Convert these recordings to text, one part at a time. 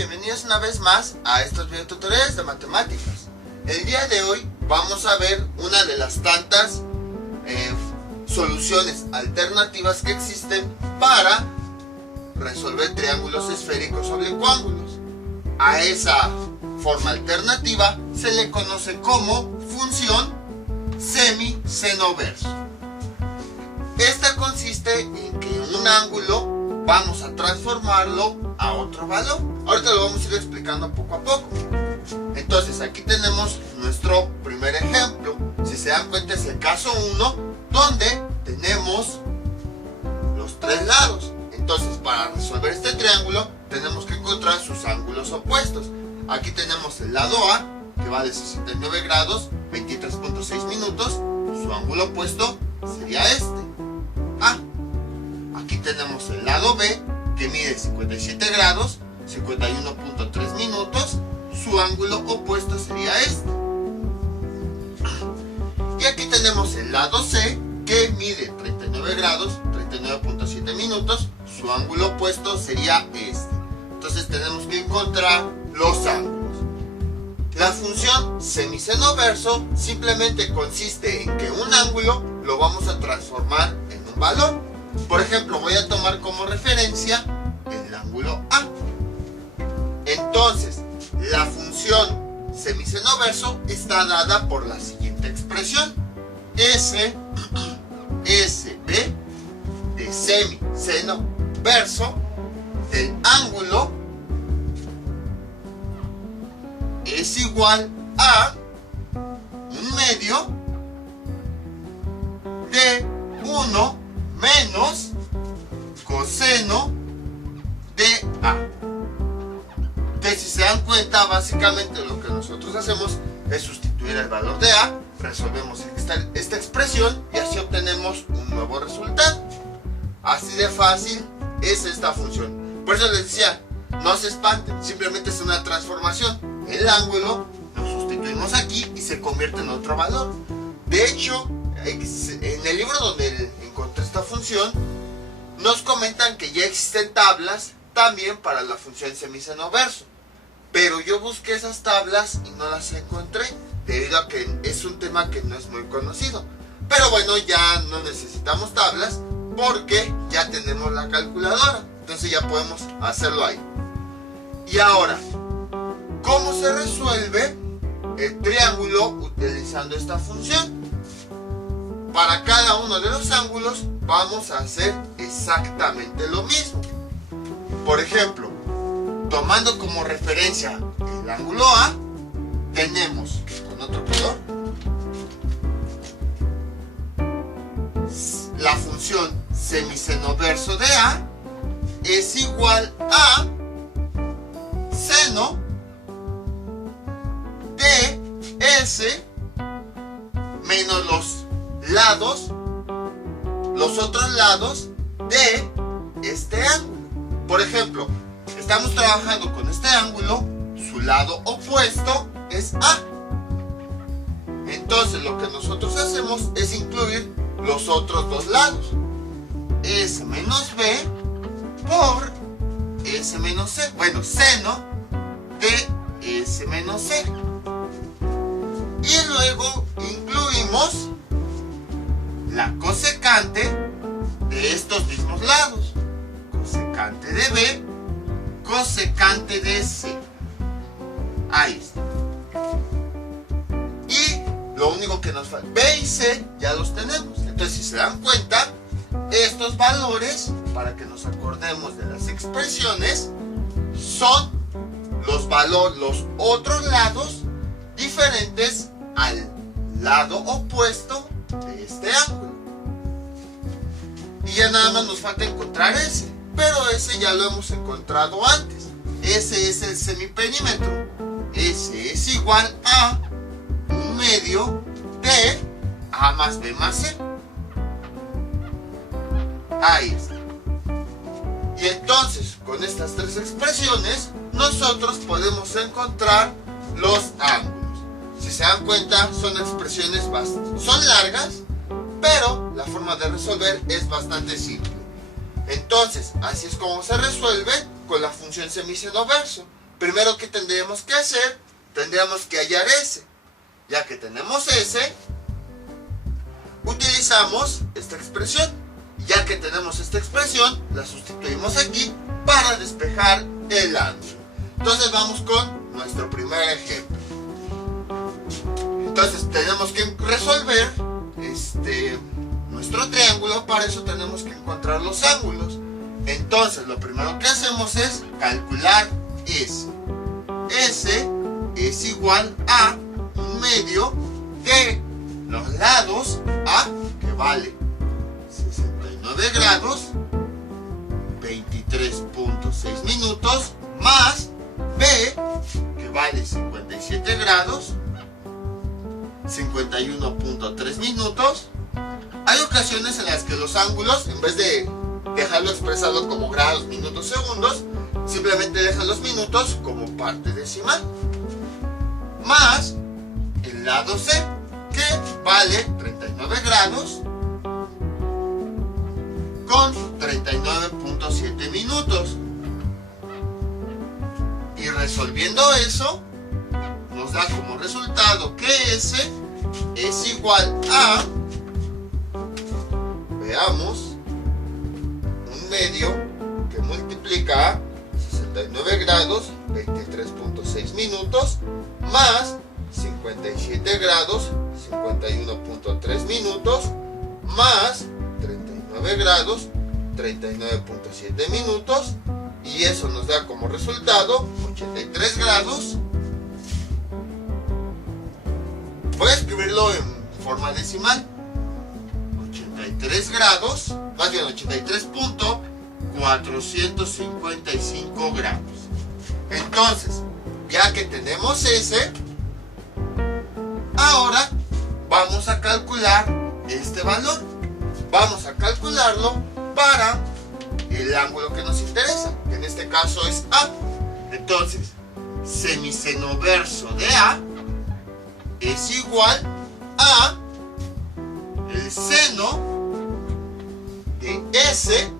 bienvenidos una vez más a estos videotutoriales de matemáticas. El día de hoy vamos a ver una de las tantas soluciones alternativas que existen para resolver triángulos esféricos oblicuángulos. A esa forma alternativa se le conoce como función semisenoverso. Esta consiste en que un ángulo vamos a transformarlo a otro valor. Ahorita lo vamos a ir explicando poco a poco. Entonces aquí tenemos nuestro primer ejemplo. Si se dan cuenta es el caso 1, donde tenemos los tres lados. Entonces para resolver este triángulo tenemos que encontrar sus ángulos opuestos. Aquí tenemos el lado A, que va de 69 grados, 23.6 minutos. Su ángulo opuesto sería este, A. Aquí tenemos el lado B, que mide 57 grados, 51.3 minutos. Su ángulo opuesto sería este. Y aquí tenemos el lado C, que mide 39 grados, 39.7 minutos. Su ángulo opuesto sería este. Entonces tenemos que encontrar los ángulos. La función semisenoverso simplemente consiste en que un ángulo lo vamos a transformar en un valor. Por ejemplo, voy a tomar como referencia el ángulo A. Entonces, la función semisenoverso está dada por la siguiente expresión. S B de semisenoverso del ángulo es igual a un medio de 1 menos coseno de A. Entonces, si se dan cuenta, básicamente lo que nosotros hacemos es sustituir el valor de A, resolvemos esta expresión y así obtenemos un nuevo resultado. Así de fácil es esta función. Por eso les decía, no se espanten, simplemente es una transformación. El ángulo lo sustituimos aquí y se convierte en otro valor. De hecho, en el libro donde encontré esta función, nos comentan que ya existen tablas también para la función semisenoverso. Pero yo busqué esas tablas y no las encontré, debido a que es un tema que no es muy conocido. Pero bueno, ya no necesitamos tablas porque ya tenemos la calculadora. Entonces ya podemos hacerlo ahí. Y ahora, ¿cómo se resuelve el triángulo utilizando esta función? Para cada uno de los ángulos vamos a hacer exactamente lo mismo. Por ejemplo, tomando como referencia el ángulo A, tenemos con otro color la función semisenoverso de A es igual a seno de S menos los otros lados de este ángulo. Por ejemplo, estamos trabajando con este ángulo, su lado opuesto es A. Entonces lo que nosotros hacemos es incluir los otros dos lados, S menos B por S menos C. Bueno, seno de S menos C. Y luego incluimos la cosecante de estos mismos lados. Cosecante de B, cosecante de C. Ahí está. Y lo único que nos falta, B y C ya los tenemos. Entonces, si se dan cuenta, estos valores, para que nos acordemos de las expresiones, son los otros lados diferentes al lado opuesto de este ángulo. Y ya nada más nos falta encontrar ese, pero ese ya lo hemos encontrado antes. Ese es el semiperímetro. Ese es igual a un medio de A más B más C. Ahí está. Y entonces, con estas tres expresiones, nosotros podemos encontrar los ángulos. Si se dan cuenta, son expresiones son largas, pero la forma de resolver es bastante simple. Entonces, así es como se resuelve con la función semisenoverso. primero que tendríamos que hacer, tendríamos que hallar S. Ya que tenemos S, utilizamos esta expresión. Ya que tenemos esta expresión, la sustituimos aquí para despejar el ángulo. Entonces vamos con nuestro primer ejemplo. Entonces tenemos que resolver nuestro triángulo. Para eso tenemos que encontrar los ángulos. Entonces lo primero que hacemos es calcular S. S es igual a un medio de los lados A, que vale 69 grados, 23.6 minutos, más B, que vale 57 grados, 51.3 minutos. Hay ocasiones en las que los ángulos, en vez de dejarlo expresado como grados, minutos, segundos, simplemente dejan los minutos como parte decimal, más el lado C, que vale 39 grados con 39.7 minutos. Y resolviendo eso, nos da como resultado que S es igual a, veamos, un medio que multiplica a 69 grados, 23.6 minutos, más 57 grados, 51.3 minutos, más 39 grados, 39.7 minutos, y eso nos da como resultado 83 grados. Voy a escribirlo en forma decimal. 83 grados, más bien 83.455 grados. Entonces, ya que tenemos ese, ahora vamos a calcular este valor. Vamos a calcularlo para el ángulo que nos interesa, que en este caso es A. Entonces, semiseno verso de A es igual a el seno de S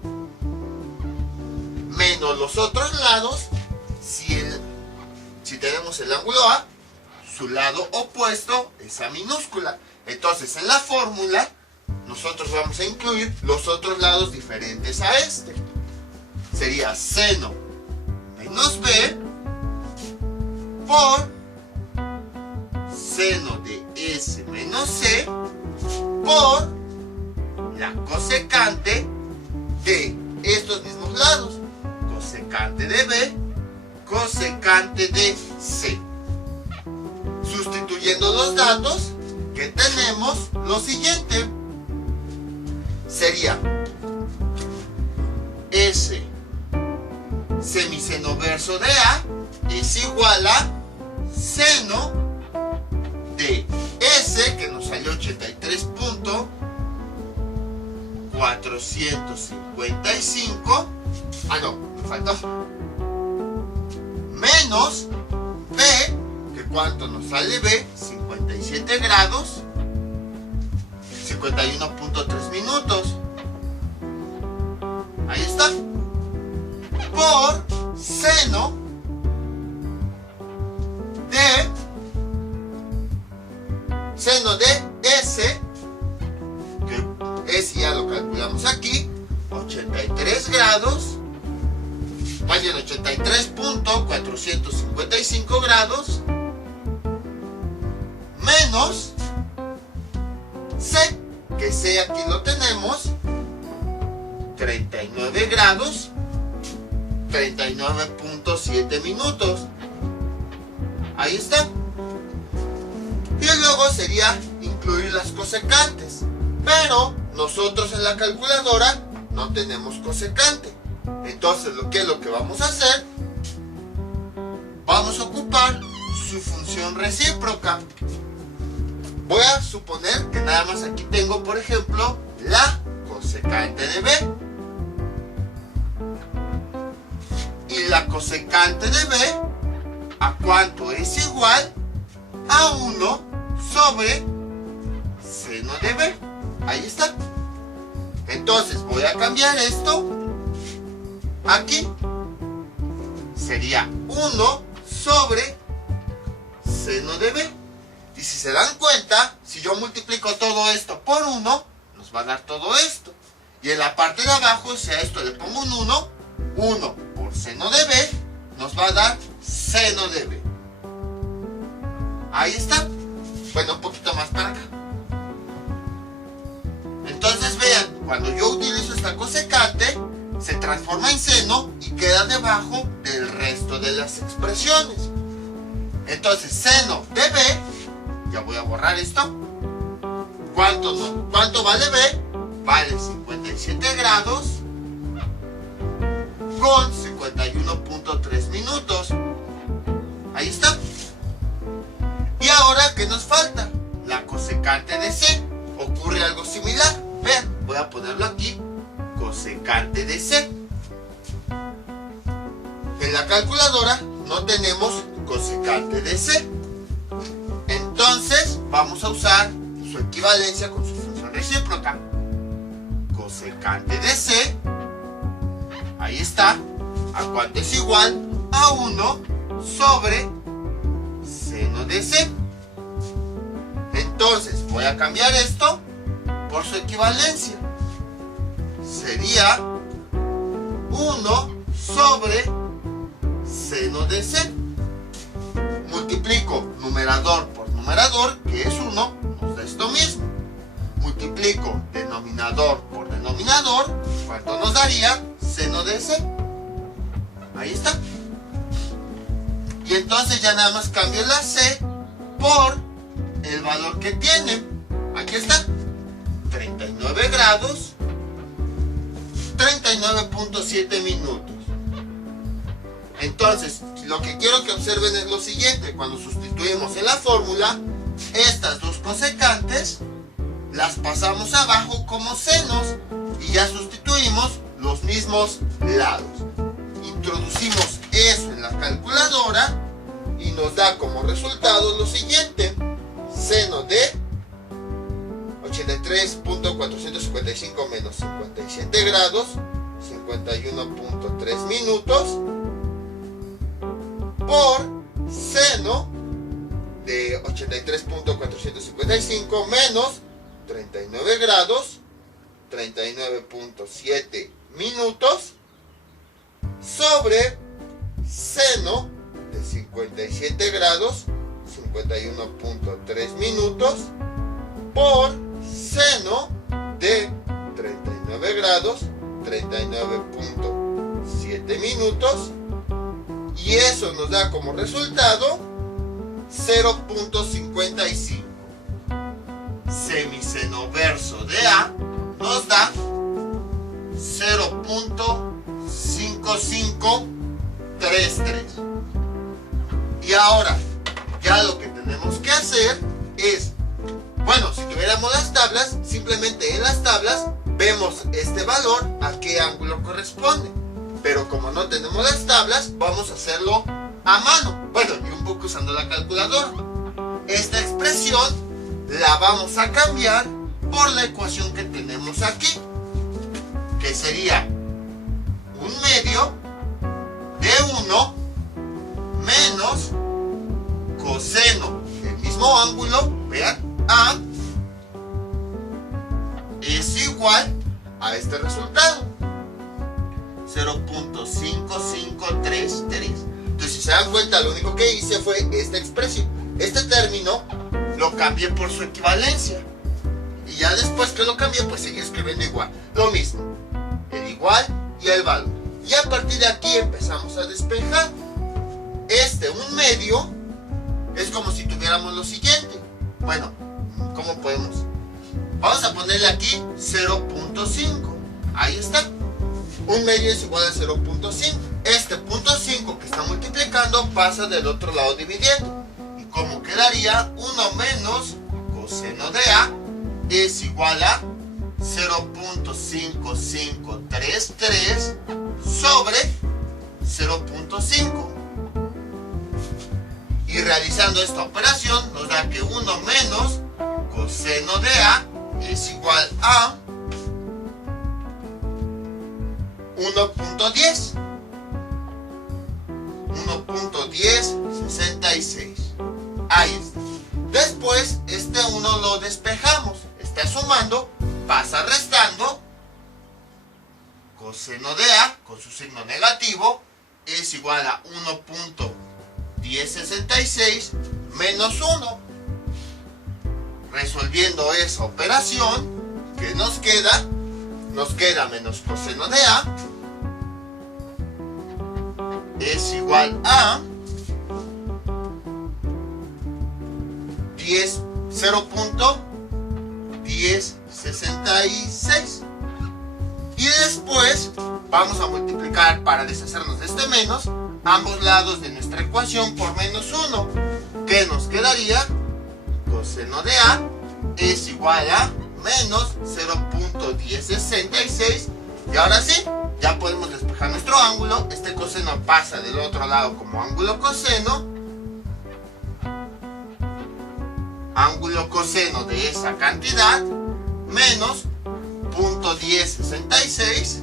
menos los otros lados. Si tenemos el ángulo A, su lado opuesto es A minúscula. Entonces en la fórmula nosotros vamos a incluir los otros lados diferentes a este. Sería seno menos B por seno de S menos C por la cosecante de estos mismos lados. Cosecante de B, cosecante de C. Sustituyendo los datos que tenemos, lo siguiente sería S semiseno verso de A es igual a seno de S, que nos salió 83.455. No, me faltó. Menos B, que ¿cuánto nos sale B? 57 grados, 51.3 minutos. Ahí está. Por seno de S, que S ya lo calculamos aquí, 83 grados, más bien 83.455 grados, menos C, que C aquí lo tenemos, 39 grados, 39.7 minutos. Ahí está. Y luego sería incluir las cosecantes. Pero nosotros en la calculadora no tenemos cosecante. Entonces, ¿qué es lo que vamos a hacer? Vamos a ocupar su función recíproca. Voy a suponer que nada más aquí tengo, por ejemplo, la cosecante de B. Y la cosecante de B, ¿a cuánto es igual? A 1 sobre seno de B. Ahí está. Entonces voy a cambiar esto aquí. Sería 1 sobre seno de B. Y si se dan cuenta, si yo multiplico todo esto por 1, nos va a dar todo esto. Y en la parte de abajo, si a esto le pongo un 1, 1 por seno de B nos va a dar seno de B. Ahí está. Bueno, un poquito más para acá. Entonces vean, cuando yo utilizo esta cosecante, se transforma en seno y queda debajo del resto de las expresiones. Entonces, seno de B, ya voy a borrar esto. ¿Cuánto vale B? Vale 57 grados con 51.3 minutos. Ahí está. Y ahora, ¿qué nos falta? La cosecante de C. Ocurre algo similar. Vean, voy a ponerlo aquí. Cosecante de C. En la calculadora no tenemos cosecante de C. Entonces vamos a usar su equivalencia con su función recíproca. Cosecante de C, ahí está, ¿a cuánto es igual? A 1 sobre seno de C. Entonces voy a cambiar esto por su equivalencia. Sería 1 sobre seno de C. Multiplico numerador por numerador, que es 1, nos da esto mismo. Multiplico denominador por denominador, ¿cuánto nos daría? Seno de C. Ahí está. Y entonces ya nada más cambio la C por el valor que tiene. Aquí está. 39 grados, 39.7 minutos. Entonces, lo que quiero que observen es lo siguiente. Cuando sustituimos en la fórmula, estas dos cosecantes las pasamos abajo como senos y ya sustituimos los mismos lados. Introducimos eso en la calculadora y nos da como resultado lo siguiente. Seno de 83.455 menos 57 grados, 51.3 minutos, por seno de 83.455 menos 39 grados, 39.7 minutos, sobre seno de 57 grados, 51.3 minutos, por seno de 39 grados, 39.7 minutos, y eso nos da como resultado 0.55. Semisenoverso de A nos da 0.5533. Y ahora, ya lo que tenemos que hacer es, bueno, si tuviéramos las tablas, simplemente en las tablas vemos este valor a qué ángulo corresponde. Pero como no tenemos las tablas, vamos a hacerlo a mano. Bueno, y un poco usando la calculadora. Esta expresión la vamos a cambiar por la ecuación que tenemos aquí, que sería 1/2 de 1 menos coseno del mismo ángulo, vean, A, es igual a este resultado, 0.5533. Entonces, si se dan cuenta, lo único que hice fue esta expresión. Este término lo cambié por su equivalencia. Y ya después que lo cambié, pues seguí escribiendo igual. Lo mismo, el igual y el valor. Y a partir de aquí empezamos a despejar. Este 1/2 es como si tuviéramos lo siguiente. Bueno, ¿cómo podemos? Vamos a ponerle aquí 0.5. Ahí está. 1/2 es igual a 0.5. Este 0.5 que está multiplicando pasa del otro lado dividiendo. Y como quedaría, 1 menos coseno de A es igual a 0.5533 sobre 0.5. Y realizando esta operación nos da que 1 menos coseno de A es igual a 1.10. 1.10 Después, este 1 lo despejamos. Está sumando, pasa restando. Coseno de A, con su signo negativo, es igual a 1.1066 menos 1. Resolviendo esa operación, ¿qué nos queda? Nos queda menos coseno de A es igual a 0.1066. Y después vamos a multiplicar para deshacernos de este menos ambos lados de nuestra ecuación por menos 1. ¿Qué nos quedaría? Coseno de A es igual a menos 0.1066. Y ahora sí, ya podemos despejar nuestro ángulo. Este coseno pasa del otro lado como ángulo coseno. Ángulo coseno de esa cantidad menos 0.1066.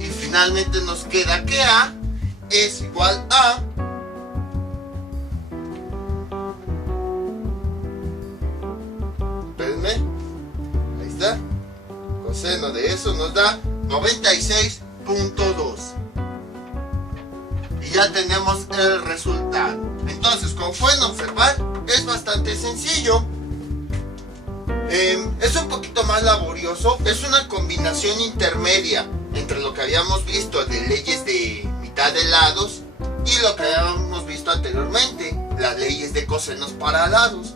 Y finalmente nos queda que A es igual a ahí está, coseno de eso nos da 96.2. Y ya tenemos el resultado. Entonces, como pueden observar, es bastante sencillo. Es un poquito más laborioso. Es una combinación intermedia entre lo que habíamos visto de leyes de mitad de lados y lo que habíamos visto anteriormente, las leyes de cosenos para lados.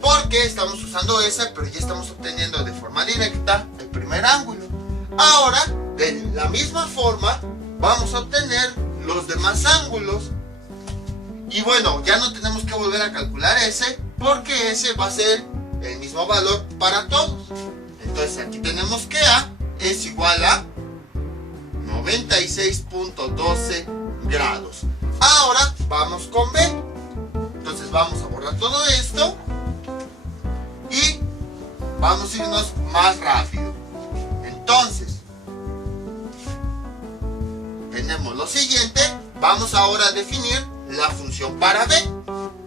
Porque estamos usando esa, pero ya estamos obteniendo de forma directa el primer ángulo. Ahora, de la misma forma, vamos a obtener los demás ángulos. Y bueno, ya no tenemos que volver a calcular ese, porque ese va a ser el mismo valor para todos. Entonces aquí tenemos que A es igual a 96.12 grados. Ahora vamos con B. Entonces vamos a borrar todo esto y vamos a irnos más rápido. Entonces tenemos lo siguiente. Vamos ahora a definir la función para B.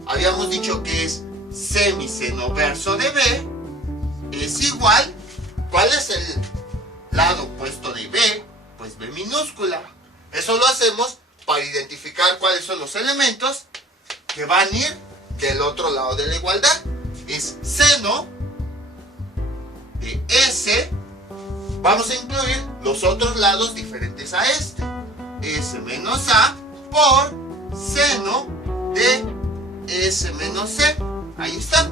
Habíamos dicho que es semiseno verso de B es igual. ¿Cuál es el lado opuesto de B? Pues B minúscula. Eso lo hacemos para identificar cuáles son los elementos que van a ir del otro lado de la igualdad. Es seno de S. Vamos a incluir los otros lados diferentes a este. S menos A por seno de S menos C. Ahí está.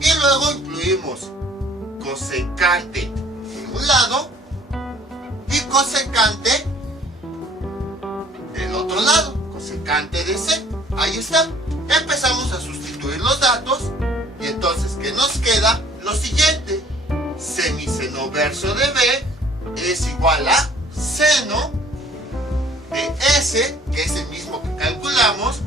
Y luego incluimos cosecante de un lado y cosecante del otro lado. Cosecante de C. Ahí está. Empezamos a sustituir los datos. Y entonces, ¿qué nos queda? Lo siguiente. Semiseno verso de B es igual a seno de S, que es el mismo que calculamos,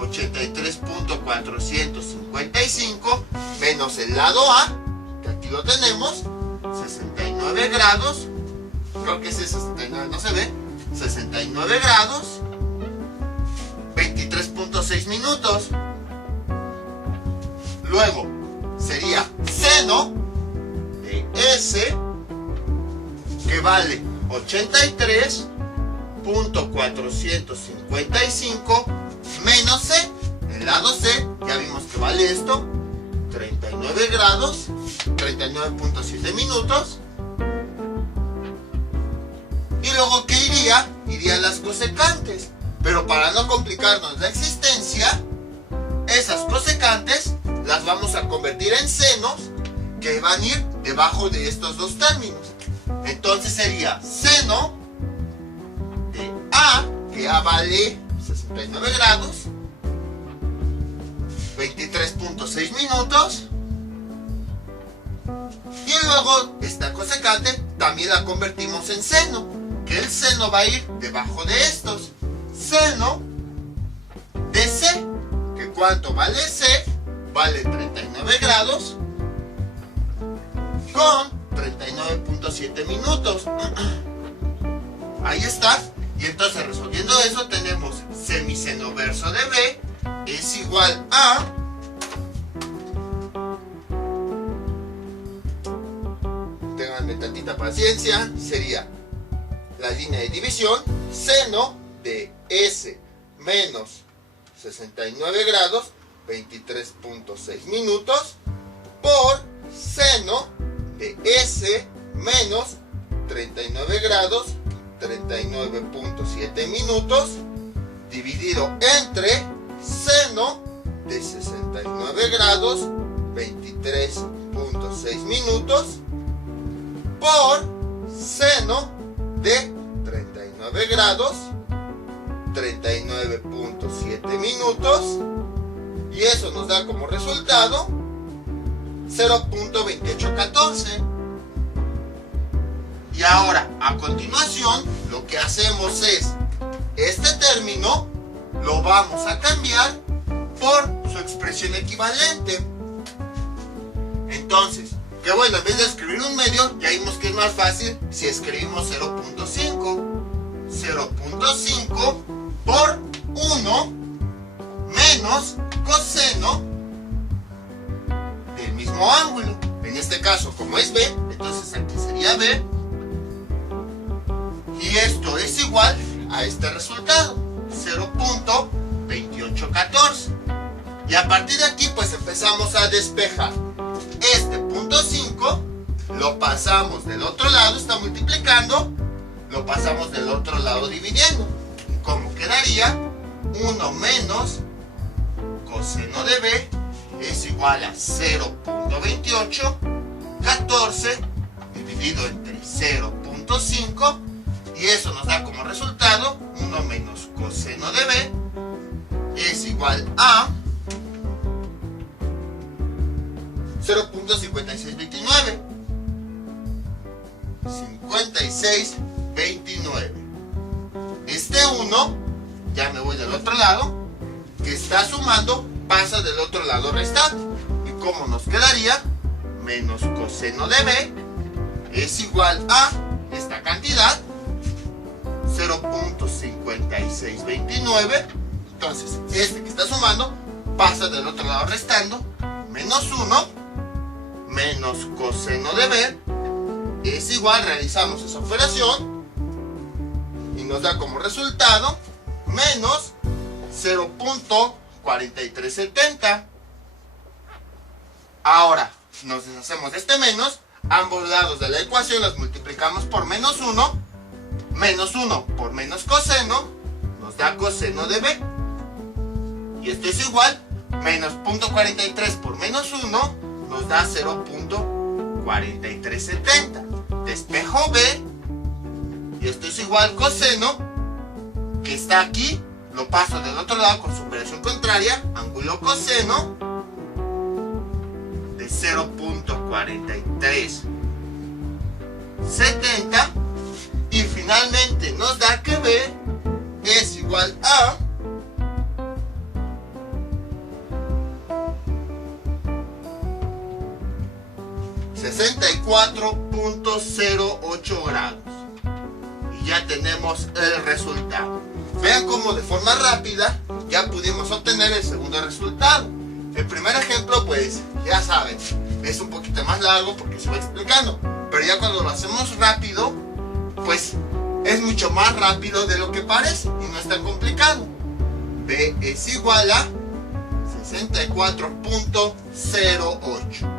83.455 menos el lado A, que aquí lo tenemos, 69 grados, creo que ese 69 no se ve, 69 grados, 23.6 minutos. Luego sería seno de S, que vale 83.455 menos C. El lado C, ya vimos que vale esto, 39 grados, 39.7 minutos. Y luego, ¿qué iría? Irían las cosecantes. Pero para no complicarnos la existencia, esas cosecantes las vamos a convertir en senos que van a ir debajo de estos dos términos. Entonces sería seno de A, que A vale 69 grados, 23.6 minutos. Y luego esta cosecante también la convertimos en seno, que el seno va a ir debajo de estos. Seno de C, que ¿cuánto vale C? Vale 39 grados con 39.7 minutos. Ahí está. Y entonces, resolviendo eso, tenemos semiseno verso de B es igual a tanta paciencia, sería la línea de división, seno de S menos 69 grados, 23.6 minutos, por seno de S menos 39 grados, 39.7 minutos, dividido entre seno de 69 grados, 23.6 minutos, por seno de 39 grados, 39.7 minutos, y eso nos da como resultado 0.2814. Y ahora, a continuación, lo que hacemos es, este término lo vamos a cambiar por su expresión equivalente. Entonces, que bueno, en vez de escribir un medio, ya vimos que es más fácil si escribimos 0.5. 0.5 por 1 menos coseno del mismo ángulo. En este caso, como es B, entonces aquí sería B. Y esto es igual a este resultado, 0.2814. Y a partir de aquí, pues empezamos a despejar. Este punto 5 lo pasamos del otro lado, está multiplicando, lo pasamos del otro lado dividiendo. ¿Y cómo quedaría? 1 menos coseno de B es igual a 0.2814 dividido entre 0.5, y eso nos da como resultado 1 menos coseno de B es igual a 0.5629. 5629. Este 1, ya me voy del otro lado, que está sumando, pasa del otro lado restante. ¿Y cómo nos quedaría? Menos coseno de B es igual a esta cantidad, 0.5629. Entonces, este que está sumando, pasa del otro lado restando, menos 1, menos coseno de B es igual, realizamos esa operación y nos da como resultado menos 0.4370. Ahora nos deshacemos de este menos, ambos lados de la ecuación los multiplicamos por menos 1, menos 1 por menos coseno nos da coseno de B, y esto es igual, menos 0.43 por menos 1 nos da 0.4370. Despejo B, y esto es igual coseno, que está aquí, lo paso del otro lado con su operación contraria, ángulo coseno de 0.4370, y finalmente nos da que B es igual a 64.08 grados. Y ya tenemos el resultado. Vean cómo de forma rápida ya pudimos obtener el segundo resultado. El primer ejemplo, pues ya saben, es un poquito más largo porque se va explicando, pero ya cuando lo hacemos rápido, pues es mucho más rápido de lo que parece y no es tan complicado. B es igual a 64.08.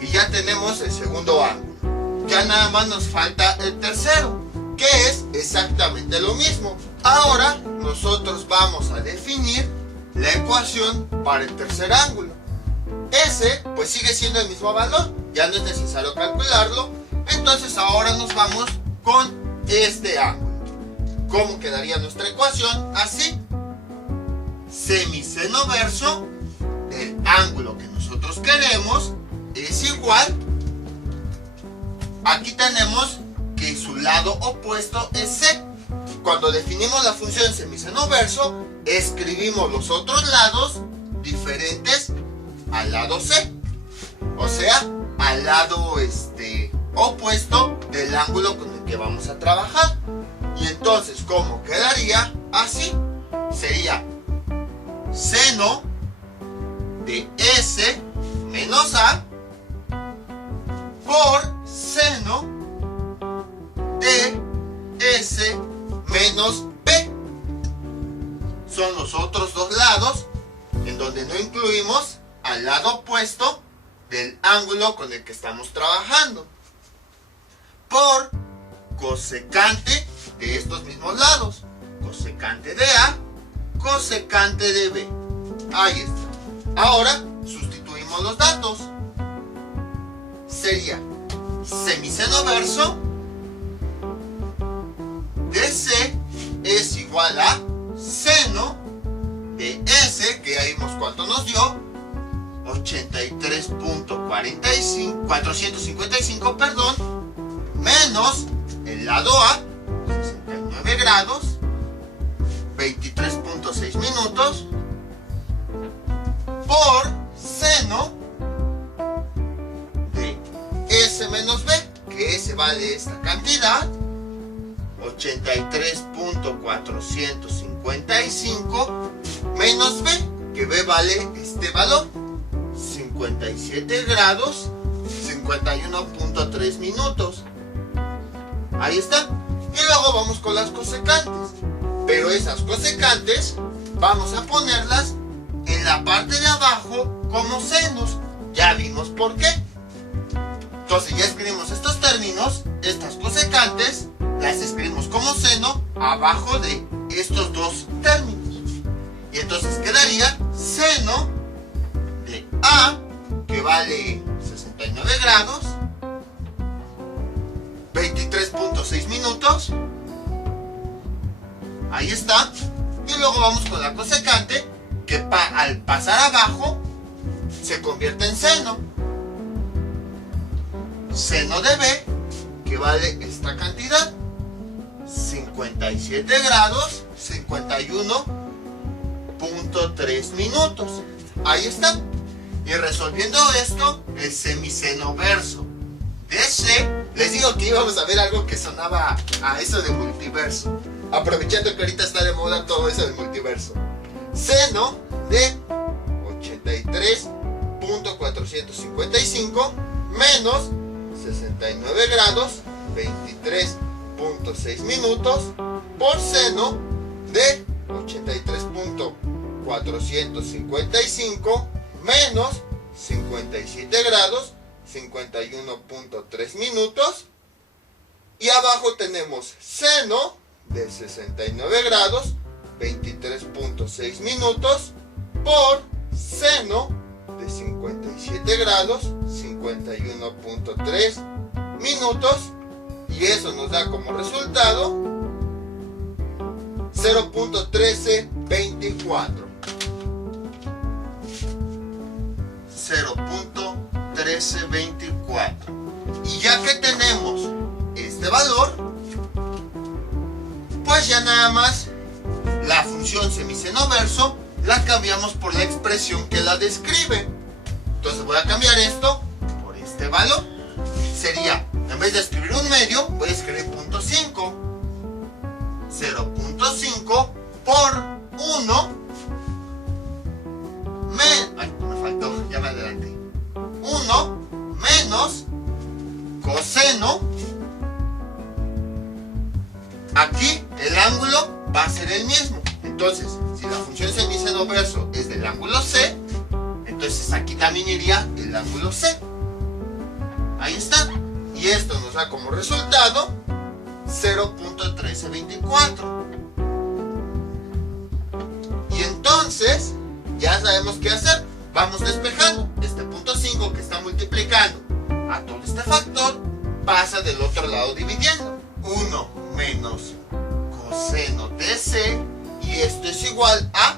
Y ya tenemos el segundo ángulo. Ya nada más nos falta el tercero, que es exactamente lo mismo. Ahora nosotros vamos a definir la ecuación para el tercer ángulo. Ese pues sigue siendo el mismo valor, ya no es necesario calcularlo. Entonces ahora nos vamos con este ángulo. ¿Cómo quedaría nuestra ecuación? Así: semiseno verso del ángulo que nosotros queremos es igual, aquí tenemos que su lado opuesto es C. Cuando definimos la función semiseno verso, escribimos los otros lados diferentes al lado C, o sea, al lado opuesto del ángulo con el que vamos a trabajar. Y entonces, ¿cómo quedaría? Así sería seno de S menos A por seno al lado opuesto del ángulo con el que estamos trabajando, por cosecante de estos mismos lados, cosecante de A, cosecante de B. Ahí está. Ahora sustituimos los datos. Sería semiseno verso de C es igual a seno de S, que ya vimos cuánto nos dio, 455, perdón, menos el lado A, 69 grados, 23.6 minutos, por seno de S menos B, que S vale esta cantidad, 83.455 menos B, que B vale este valor, 57 grados, 51.3 minutos. Ahí está. Y luego vamos con las cosecantes. Pero esas cosecantes vamos a ponerlas en la parte de abajo como senos. Ya vimos por qué. Entonces ya escribimos estos términos, estas cosecantes, las escribimos como seno abajo de estos dos términos. Y entonces quedaría seno de A, que vale 69 grados, 23.6 minutos. Ahí está. Y luego vamos con la cosecante, que al pasar abajo se convierte en seno. Seno de B, que vale esta cantidad, 57 grados, 51.3 minutos. Ahí está. Y resolviendo esto, el semiseno verso de C, les digo que íbamos a ver algo que sonaba a eso de multiverso, aprovechando que ahorita está de moda todo eso del multiverso. Seno de 83.455 menos 69 grados, 23.6 minutos, por seno de 83.455 menos 57 grados, 51.3 minutos. Y abajo tenemos seno de 69 grados, 23.6 minutos, por seno de 57 grados, 51.3 minutos. Y eso nos da como resultado 0.1324. 0.1324. Y ya que tenemos este valor, pues ya nada más la función semiseno verso la cambiamos por la expresión que la describe. Entonces voy a cambiar esto por este valor. Sería, en vez de escribir un medio, voy a escribir 0.5. 0.5 por 1 me faltó, ya me adelanté. 1 menos coseno. Aquí el ángulo va a ser el mismo. Entonces, si la función semiseno verso es del ángulo C, entonces aquí también iría el ángulo C. Ahí está. Y esto nos da como resultado 0.1324. Y entonces ya sabemos qué hacer. Vamos despejando. Este punto 5 que está multiplicando a todo este factor pasa del otro lado dividiendo. 1 menos coseno de C, y esto es igual a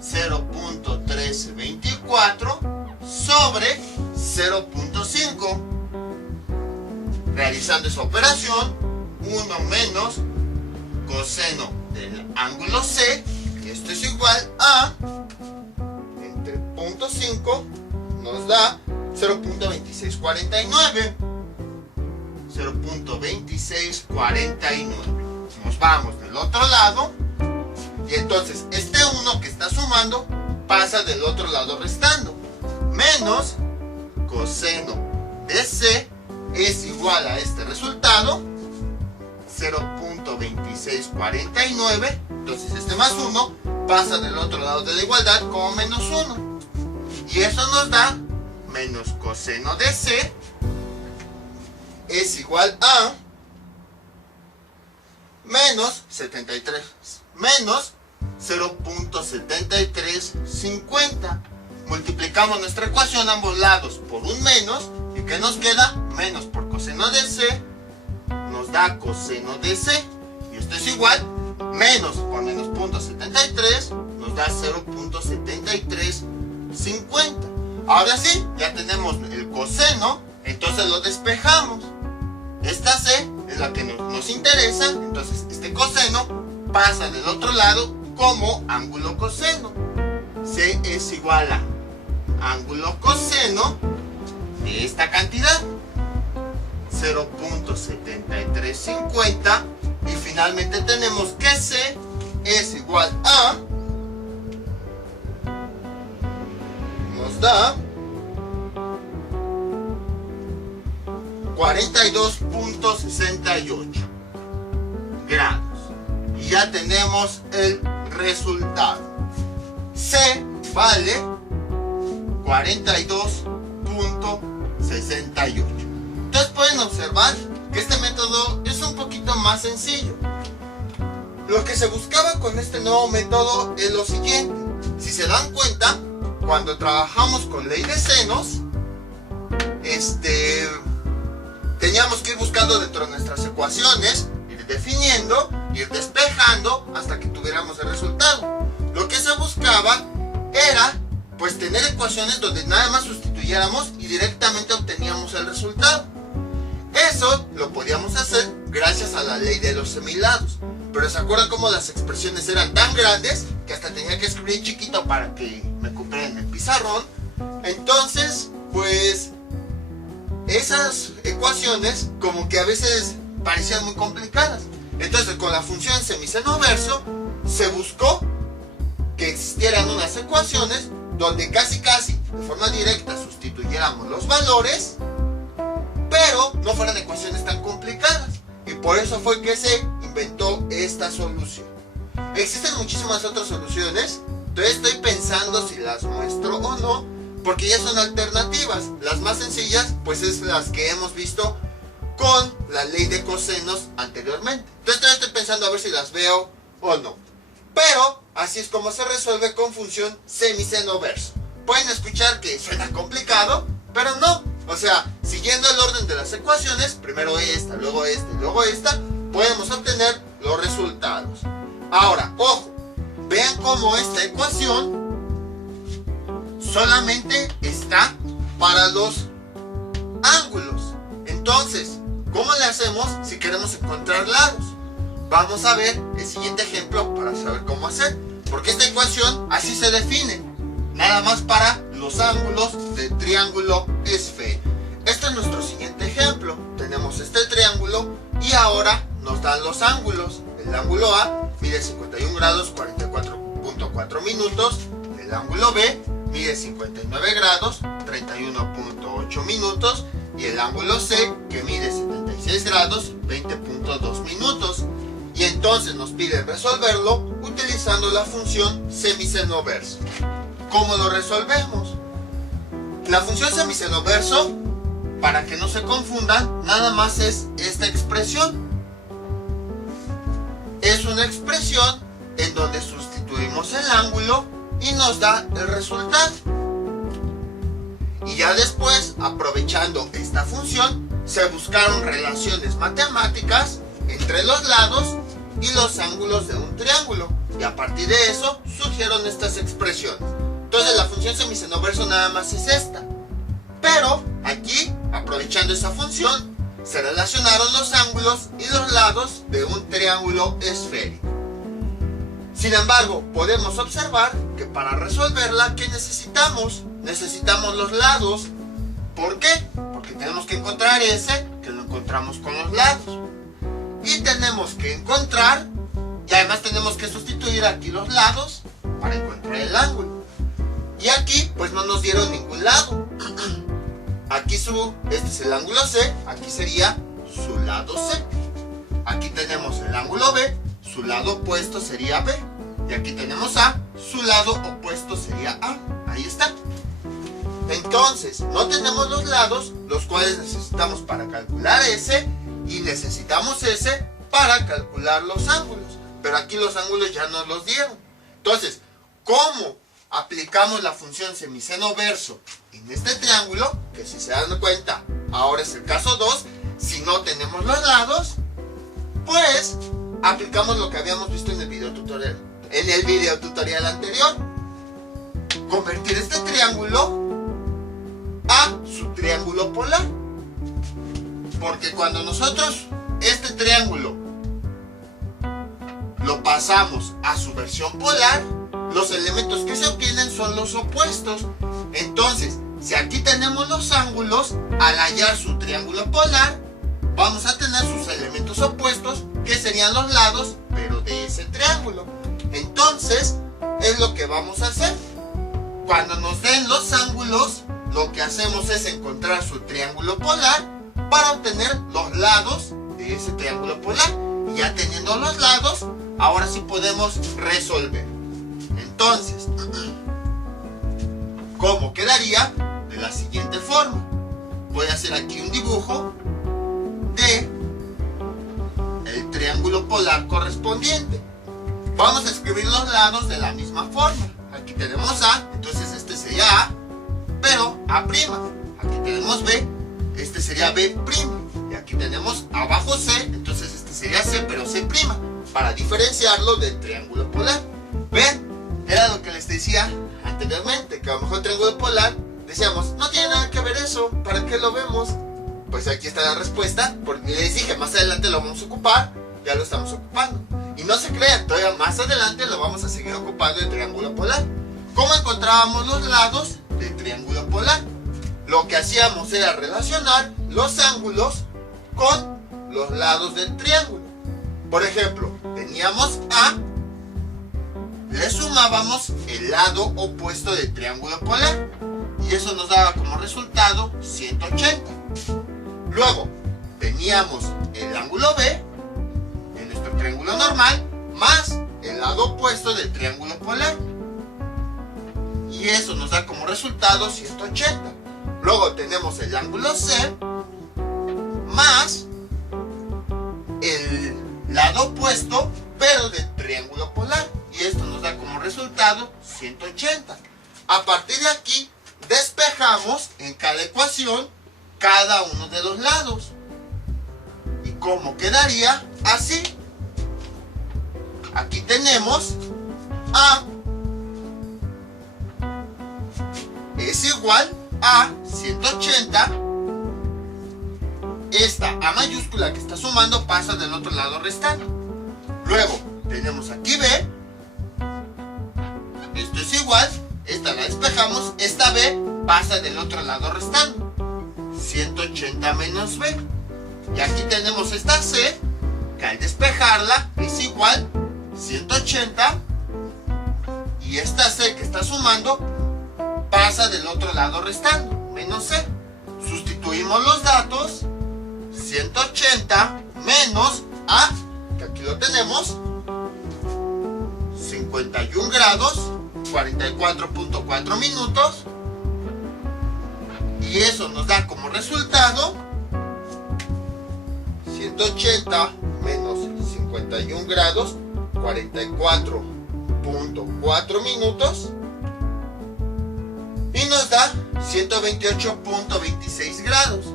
0.1324 sobre 0.5. Realizando esa operación, 1 menos coseno del ángulo C, y esto es igual a, entre 0.5 nos da 0.2649. 0.2649. Nos vamos del otro lado, y entonces este 1 que está sumando pasa del otro lado restando. Menos coseno de C es igual a este resultado, 0.2649. Entonces este más 1 pasa del otro lado de la igualdad como menos 1. Y Y eso nos da menos coseno de C es igual a menos 73 menos 0.7350. Multiplicamos nuestra ecuación a ambos lados por un menos. ¿Y qué nos queda? Menos por coseno de C nos da coseno de C. Y esto es igual. Menos por menos 0.73 nos da 0.7350. Ahora sí, ya tenemos el coseno. Entonces lo despejamos. Esta C es la que nos interesa. Entonces este coseno pasa del otro lado como ángulo coseno. C es igual a ángulo coseno de esta cantidad, 0.7350. Y finalmente tenemos que C es igual a, nos da 42.68 grados. Y ya tenemos el resultado. C vale 42.68. Entonces pueden observar que este método es un poquito más sencillo. Lo que se buscaba con este nuevo método es lo siguiente. Si se dan cuenta, cuando trabajamos con ley de senos, teníamos que ir buscando dentro de nuestras ecuaciones, ir definiendo, ir despejando hasta que tuviéramos el resultado. Lo que se buscaba era pues tener ecuaciones donde nada más sustituyéramos y directamente obteníamos el resultado. Eso lo podíamos hacer gracias a la ley de los semilados. Pero ¿se acuerdan cómo las expresiones eran tan grandes que hasta tenía que escribir chiquito para que me cupieran en el pizarrón? Entonces, pues esas ecuaciones como que a veces parecían muy complicadas. Entonces con la función semiseno verso se buscó que existieran unas ecuaciones donde casi de forma directa sustituyéramos los valores, pero no fueran ecuaciones tan complicadas. Y por eso fue que se inventó esta solución. Existen muchísimas otras soluciones, entonces estoy pensando si las muestro o no, porque ya son alternativas. Las más sencillas pues es las que hemos visto con la ley de cosenos anteriormente. Entonces estoy pensando a ver si las veo o no. Pero así es como se resuelve con función semiseno verso. Pueden escuchar que suena complicado, pero no. O sea, siguiendo el orden de las ecuaciones, primero esta, luego esta y luego esta, podemos obtener los resultados. Ahora, ojo, vean cómo esta ecuación solamente está para los ángulos. Entonces, ¿cómo le hacemos si queremos encontrar lados? Vamos a ver el siguiente ejemplo para saber cómo hacer. Porque esta ecuación así se define, nada más para los ángulos del triángulo esférico. Este es nuestro siguiente ejemplo. Tenemos este triángulo y ahora nos dan los ángulos. El ángulo A mide 51 grados 44.4 minutos. El ángulo B mide 59 grados 31.8 minutos. Y el ángulo C, que mide 76 grados 20.2 minutos. Y entonces nos pide resolverlo utilizando la función semiseno verso. ¿Cómo lo resolvemos? La función semiseno verso, para que no se confundan, nada más es esta expresión. Es una expresión en donde sustituimos el ángulo y nos da el resultado. Y ya después, aprovechando esta función, se buscaron relaciones matemáticas entre los lados y los ángulos de un triángulo. Y a partir de eso surgieron estas expresiones. Entonces la función semiseno verso nada más es esta. Pero aquí, aprovechando esa función, se relacionaron los ángulos y los lados de un triángulo esférico. Sin embargo, podemos observar que para resolverla, ¿qué necesitamos? Necesitamos los lados. ¿Por qué? Porque tenemos que encontrar ese, que lo encontramos con los lados. Y tenemos que encontrar, y además tenemos que sustituir aquí los lados para encontrar el ángulo. Y aquí pues no nos dieron ningún lado. Aquí este es el ángulo C, aquí sería su lado C. Aquí tenemos el ángulo B, su lado opuesto sería B. Y aquí tenemos A, su lado opuesto sería A. Ahí está. Entonces, no tenemos los lados, los cuales necesitamos para calcular S, y necesitamos S para calcular los ángulos. Pero aquí los ángulos ya nos los dieron. Entonces, ¿cómo aplicamos la función semiseno verso en este triángulo? Que si se dan cuenta, ahora es el caso 2. Si no tenemos los lados, pues aplicamos lo que habíamos visto en el video tutorial anterior. Convertir este triángulo a su triángulo polar. Porque cuando nosotros este triángulo lo pasamos a su versión polar, los elementos que se obtienen son los opuestos. Entonces, si aquí tenemos los ángulos, al hallar su triángulo polar, vamos a tener sus elementos opuestos, que serían los lados, pero de ese triángulo. Entonces, es lo que vamos a hacer. Cuando nos den los ángulos, lo que hacemos es encontrar su triángulo polar para obtener los lados de ese triángulo polar. Y ya teniendo los lados, ahora sí podemos resolver. Entonces, ¿cómo quedaría? De la siguiente forma. Voy a hacer aquí un dibujo de el triángulo polar correspondiente. Vamos a escribir los lados de la misma forma. Aquí tenemos A, entonces este sería A, pero A'. Aquí tenemos B, este sería B'. Y aquí tenemos abajo C, entonces este sería C, pero C', para diferenciarlo del triángulo polar. ¿Ven? Era lo que les decía anteriormente, que a lo mejor el triángulo polar, decíamos, no tiene nada que ver eso, ¿para qué lo vemos? Pues aquí está la respuesta, porque les dije, más adelante lo vamos a ocupar, ya lo estamos ocupando. Y no se crean, todavía más adelante lo vamos a seguir ocupando el triángulo polar. ¿Cómo encontrábamos los lados del triángulo polar? Lo que hacíamos era relacionar los ángulos con los lados del triángulo. Por ejemplo, teníamos A, le sumábamos el lado opuesto del triángulo polar, y eso nos daba como resultado 180. Luego, teníamos el ángulo B, en nuestro triángulo normal, más el lado opuesto del triángulo polar, y eso nos da como resultado 180. Luego tenemos el ángulo C, más el lado opuesto, pero del triángulo polar, y esto nos da como resultado 180. A partir de aquí, despejamos en cada ecuación cada uno de los lados. ¿Y cómo quedaría? Así. Aquí tenemos A es igual a 180. Esta A mayúscula que está sumando pasa del otro lado restando. Luego tenemos aquí B. Esto es igual. Esta la despejamos. Esta B pasa del otro lado restando. 180 menos B. Y aquí tenemos esta C, que al despejarla es igual 180. Y esta C que está sumando pasa del otro lado restando, menos C. Sustituimos los datos. 180 menos A, que aquí lo tenemos, 51 grados, 44.4 minutos. Y eso nos da como resultado 180 menos 51 grados, 44.4 minutos. Y nos da 128.26 grados.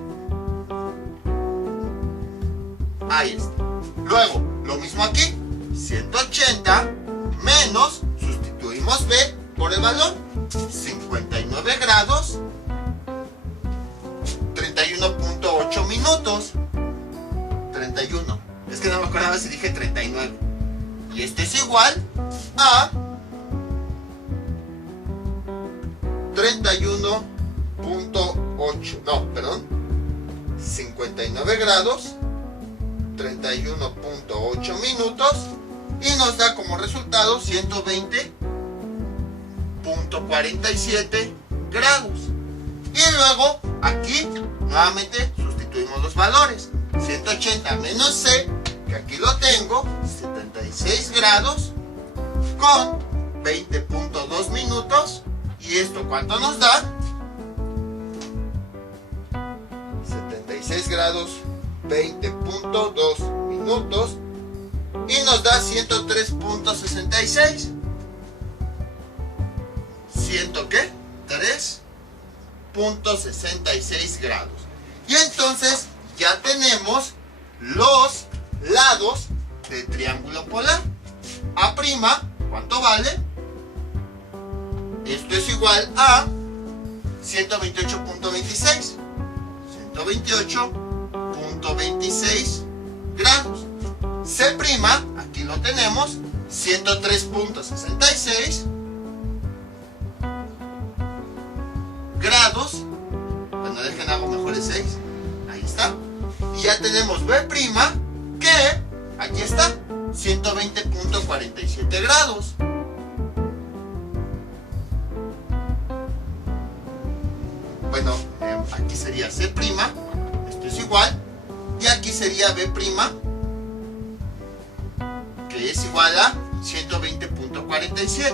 Ahí está. Luego, lo mismo aquí. 180 menos, sustituimos B por el valor, 59 grados, 31.8 minutos. 31. Es que no me acordaba si dije 39. Y esto es igual a 31.8. No, perdón. 59 grados, 31.8 minutos. Y nos da como resultado 120.47 grados. Y luego aquí nuevamente sustituimos los valores. 180 menos C, que aquí lo tengo, 76 grados con 20.2 minutos. ¿Y esto cuánto nos da? 6 grados 20.2 minutos y nos da 103.66. ¿Qué? 3.66 grados. Y entonces ya tenemos los lados del triángulo polar. A', ¿cuánto vale? Esto es igual a 128.26. 128.26 grados. C', aquí lo tenemos, 103.66 grados. Bueno, dejen hago mejor el 6. Ahí está. Y ya tenemos B', que aquí está, 120.47 grados. Bueno, aquí sería C', esto es igual, y aquí sería B', que es igual a 120.47.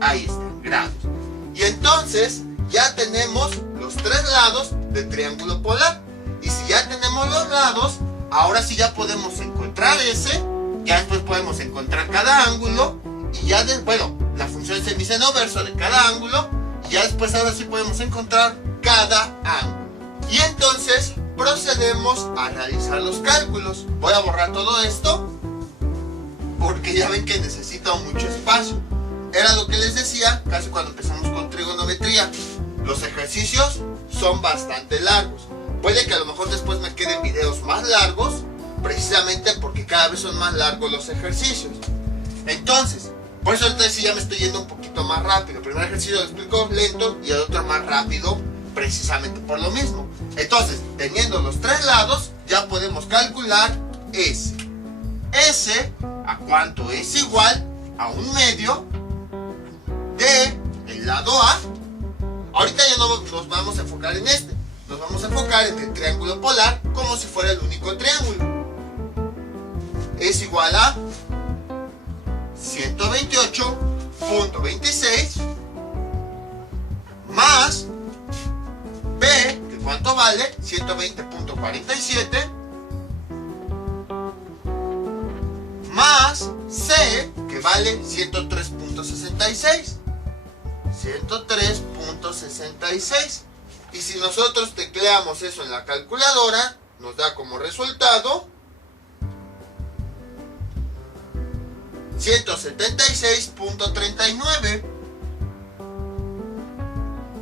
Ahí están, grados. Y entonces ya tenemos los tres lados del triángulo polar. Y si ya tenemos los lados, ahora sí ya podemos encontrar ese, ya después podemos encontrar cada ángulo, y ya, bueno, la función semiseno verso de cada ángulo, y ya después ahora sí podemos encontrar cada ángulo. Y entonces procedemos a realizar los cálculos. Voy a borrar todo esto, porque ya ven que necesita mucho espacio. Era lo que les decía casi cuando empezamos con trigonometría. Los ejercicios son bastante largos. Puede que a lo mejor después me queden videos más largos, precisamente porque cada vez son más largos los ejercicios. Entonces, por eso ahorita sí ya me estoy yendo un poquito más rápido. El primer ejercicio lo explico lento y el otro más rápido, precisamente por lo mismo. Entonces, teniendo los tres lados, ya podemos calcular S. S, ¿a cuánto es igual? A 1/2 de el lado A. Ahorita ya no nos vamos a enfocar en este. Nos vamos a enfocar en el triángulo polar como si fuera el único triángulo. Es igual a 128.26 más B, que ¿cuánto vale? 120.47 más C, que vale 103.66. 103.66. Y si nosotros tecleamos eso en la calculadora, nos da como resultado 176.39.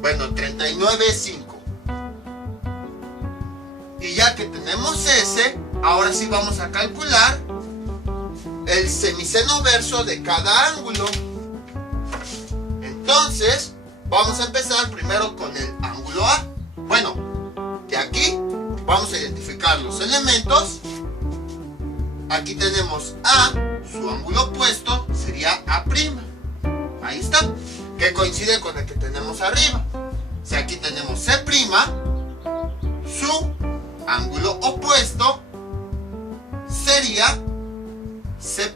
Bueno, 39.5. Y ya que tenemos ese, ahora sí vamos a calcular el semiseno verso de cada ángulo. Entonces, vamos a empezar primero con el ángulo A. Bueno, de aquí vamos a identificar los elementos. Aquí tenemos A, su ángulo opuesto sería A'. Ahí está, que coincide con el que tenemos arriba. Si aquí tenemos C', su ángulo opuesto sería C',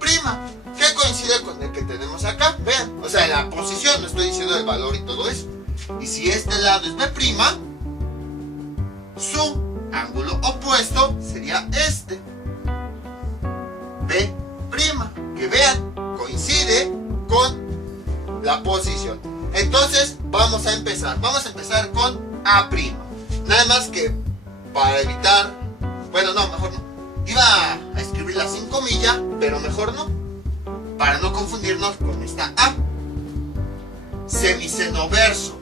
que coincide con el que tenemos acá. Vean, o sea, la posición, no estoy diciendo el valor y todo eso. Y si este lado es B', su ángulo opuesto sería este, B', que vean, coincide con la posición. Entonces vamos a empezar con A'. Nada más que para evitar, bueno, no, mejor no. Iba a escribirla sin comilla, pero mejor no, para no confundirnos con esta A. Semiseno verso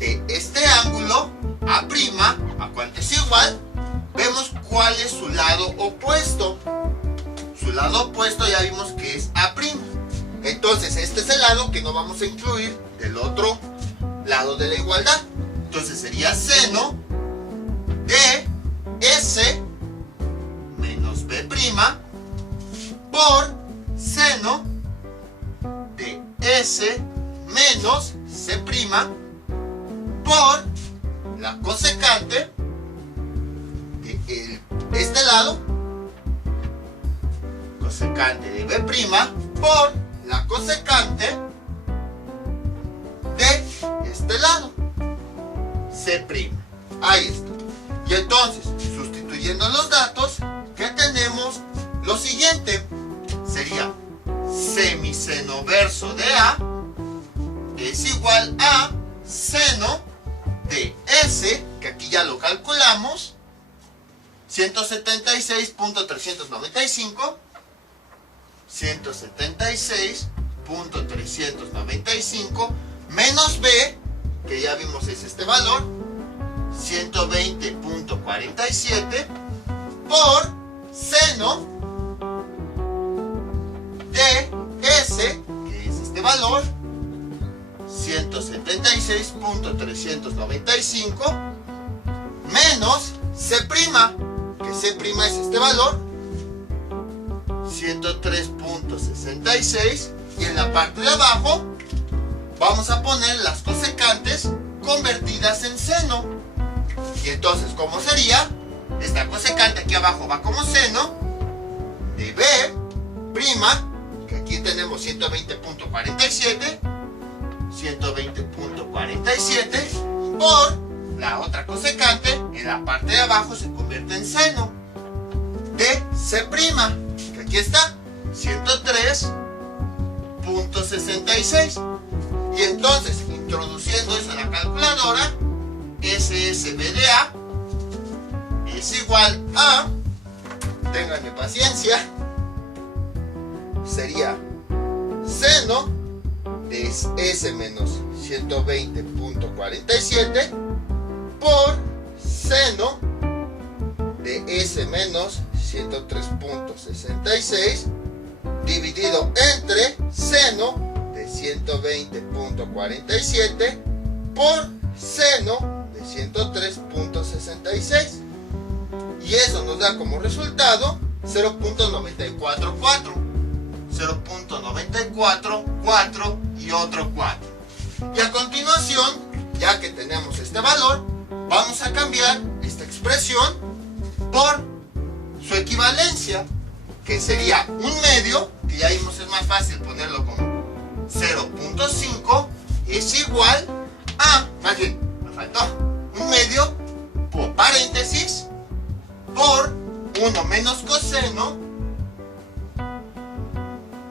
de este ángulo, A', ¿a cuánto es igual? Vemos cuál es su lado opuesto. Su lado opuesto ya vimos que es A'. Entonces este es el lado que no vamos a incluir del otro lado de la igualdad. Entonces sería seno de S menos B' por seno de S menos C' por la cosecante de este lado, cosecante de B' por la cosecante de este lado, C'. Ahí está. Y entonces, sustituyendo los datos, ¿qué tenemos? Lo siguiente sería semiseno verso de A es igual a seno de S, que aquí ya lo calculamos, 176.395, 176.395 menos B, que ya vimos es este valor, 120.47 por seno de S, que es este valor, 176.395 menos C', que C' es este valor, 103.66, y en la parte de abajo vamos a poner las cosecantes convertidas en seno. Y entonces, ¿cómo sería? Esta cosecante aquí abajo va como seno de B', que aquí tenemos 120.47, 120.47 por la otra cosecante, en la parte de abajo se convierte en seno de C', que aquí está, 103.66. Y entonces, introduciendo eso en la calculadora, SSB de A es igual a, ténganme paciencia, sería seno de S menos 120.47 por seno de S menos 103.66 dividido entre seno de 120.47 por seno de 103.66, y eso nos da como resultado 0.944, 0.944 y otro 4. Y a continuación, ya que tenemos este valor, vamos a cambiar esta expresión por su equivalencia, que sería un medio, que ya vimos es más fácil ponerlo como 0.5, es igual a, más bien, me faltó, un medio por paréntesis por 1 menos coseno,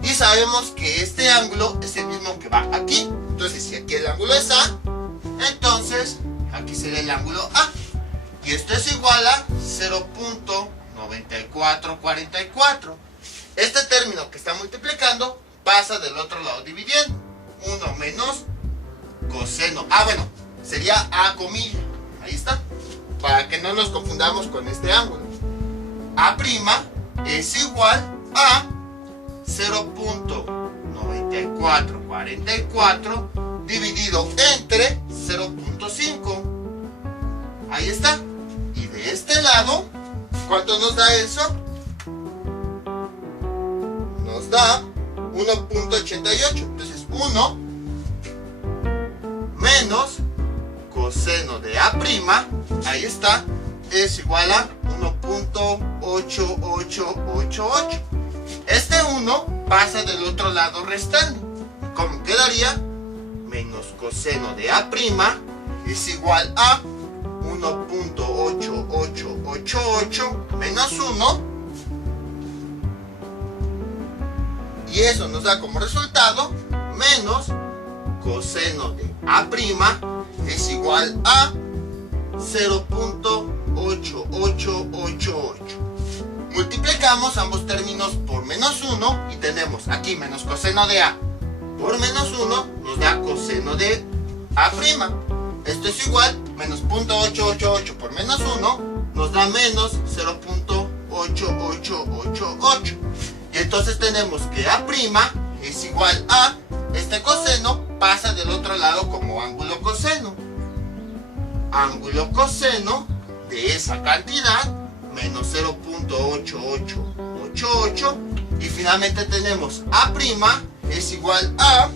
y sabemos que este ángulo es el mismo que va aquí. Entonces, si aquí el ángulo es A, entonces aquí sería el ángulo A, y esto es igual a 0.9444. Este término que está multiplicando pasa del otro lado dividiendo. 1 menos coseno. Bueno, sería A comilla. Ahí está. Para que no nos confundamos con este ángulo. A' es igual a 0.9444 dividido entre 0.5. Ahí está. Y de este lado, ¿cuánto nos da eso? Nos da 1.88. Entonces 1 menos coseno de A', ahí está, es igual a 1.8888. Este 1 pasa del otro lado restando. ¿Cómo quedaría? Menos coseno de A' es igual a 1.8888 menos 1. Y eso nos da como resultado menos coseno de A' es igual a 0.8888. Multiplicamos ambos términos por menos 1 y tenemos aquí menos coseno de A por menos 1 nos da coseno de A'. Esto es igual, menos 0.888 por menos 1 nos da menos 0.8888. Y entonces tenemos que A' es igual a, este coseno pasa del otro lado como ángulo coseno. Ángulo coseno de esa cantidad, menos 0.8888. Y finalmente tenemos A' es igual a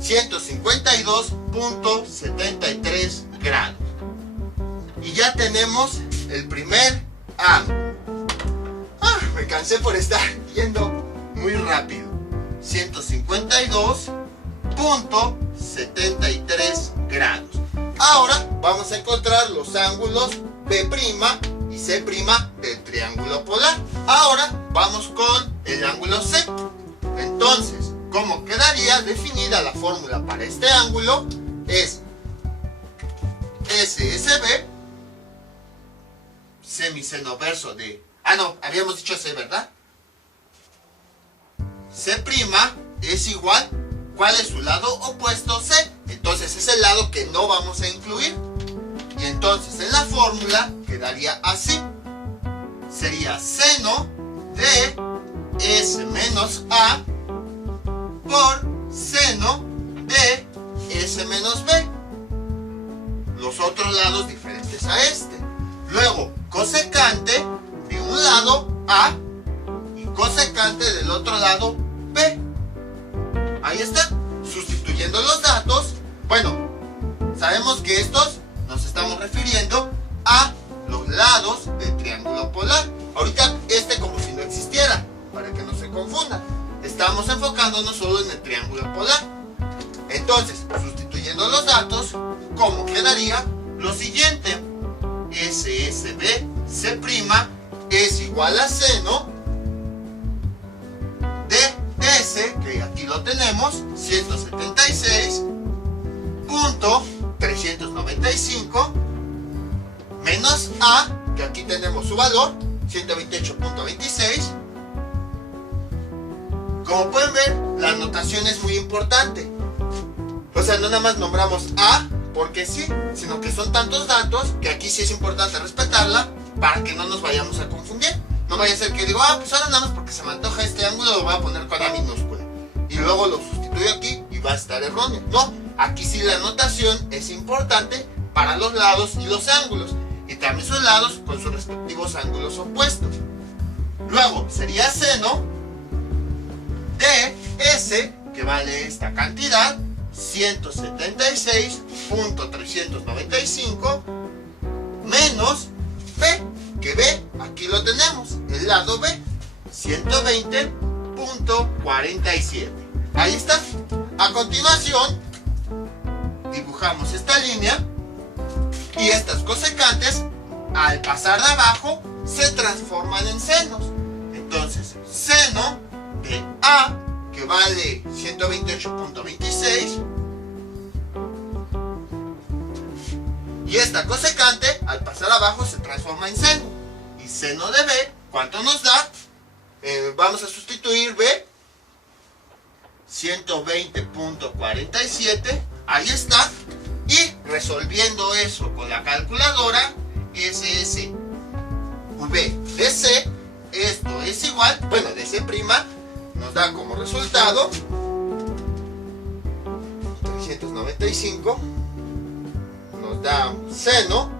152.73 grados. Y ya tenemos el primer ángulo. Me cansé por estar yendo muy rápido. 152.73 .73 grados. Ahora vamos a encontrar los ángulos B' y C' del triángulo polar. Ahora vamos con el ángulo C. Entonces, ¿cómo quedaría definida la fórmula para este ángulo? Es SSB, semiseno verso de... habíamos dicho C, ¿verdad? C' es igual, ¿cuál es su lado opuesto? C. Entonces es el lado que no vamos a incluir. Y entonces en la fórmula quedaría así. Sería seno de S menos A por seno de S menos B. Los otros lados diferentes a este. Luego, cosecante de un lado A y cosecante del otro lado B. Ahí está. Sustituyendo los datos, bueno, sabemos que estos nos estamos refiriendo a los lados del triángulo polar. Ahorita como si no existiera, para que no se confunda. Estamos enfocándonos solo en el triángulo polar. Entonces, sustituyendo los datos, ¿cómo quedaría? Lo siguiente, SSB C' es igual a seno de S, que aquí lo tenemos, 176.395 menos A, que aquí tenemos su valor, 128.26. Como pueden ver, la notación es muy importante. O sea, no nada más nombramos A porque sí, sino que son tantos datos que aquí sí es importante respetarla para que no nos vayamos a confundir. No vaya a ser que digo, pues ahora nada más porque se me antoja este ángulo lo voy a poner con A minúscula. Y luego lo sustituyo aquí y va a estar erróneo. No, aquí sí la notación es importante para los lados y los ángulos. Y también sus lados con sus respectivos ángulos opuestos. Luego sería seno de S, que vale esta cantidad, 176.395 menos B, que B, aquí lo tenemos, el lado B, 120.47. Ahí está. A continuación, dibujamos esta línea y estas cosecantes, al pasar de abajo, se transforman en senos. Entonces, seno de A, que vale 128.26, y esta cosecante, al pasar abajo, se transforma en seno. Y seno de B, ¿cuánto nos da? Vamos a sustituir B, 120.47, ahí está. Y resolviendo eso con la calculadora, SSV de C, esto es igual, bueno, de C', nos da como resultado 395, nos da seno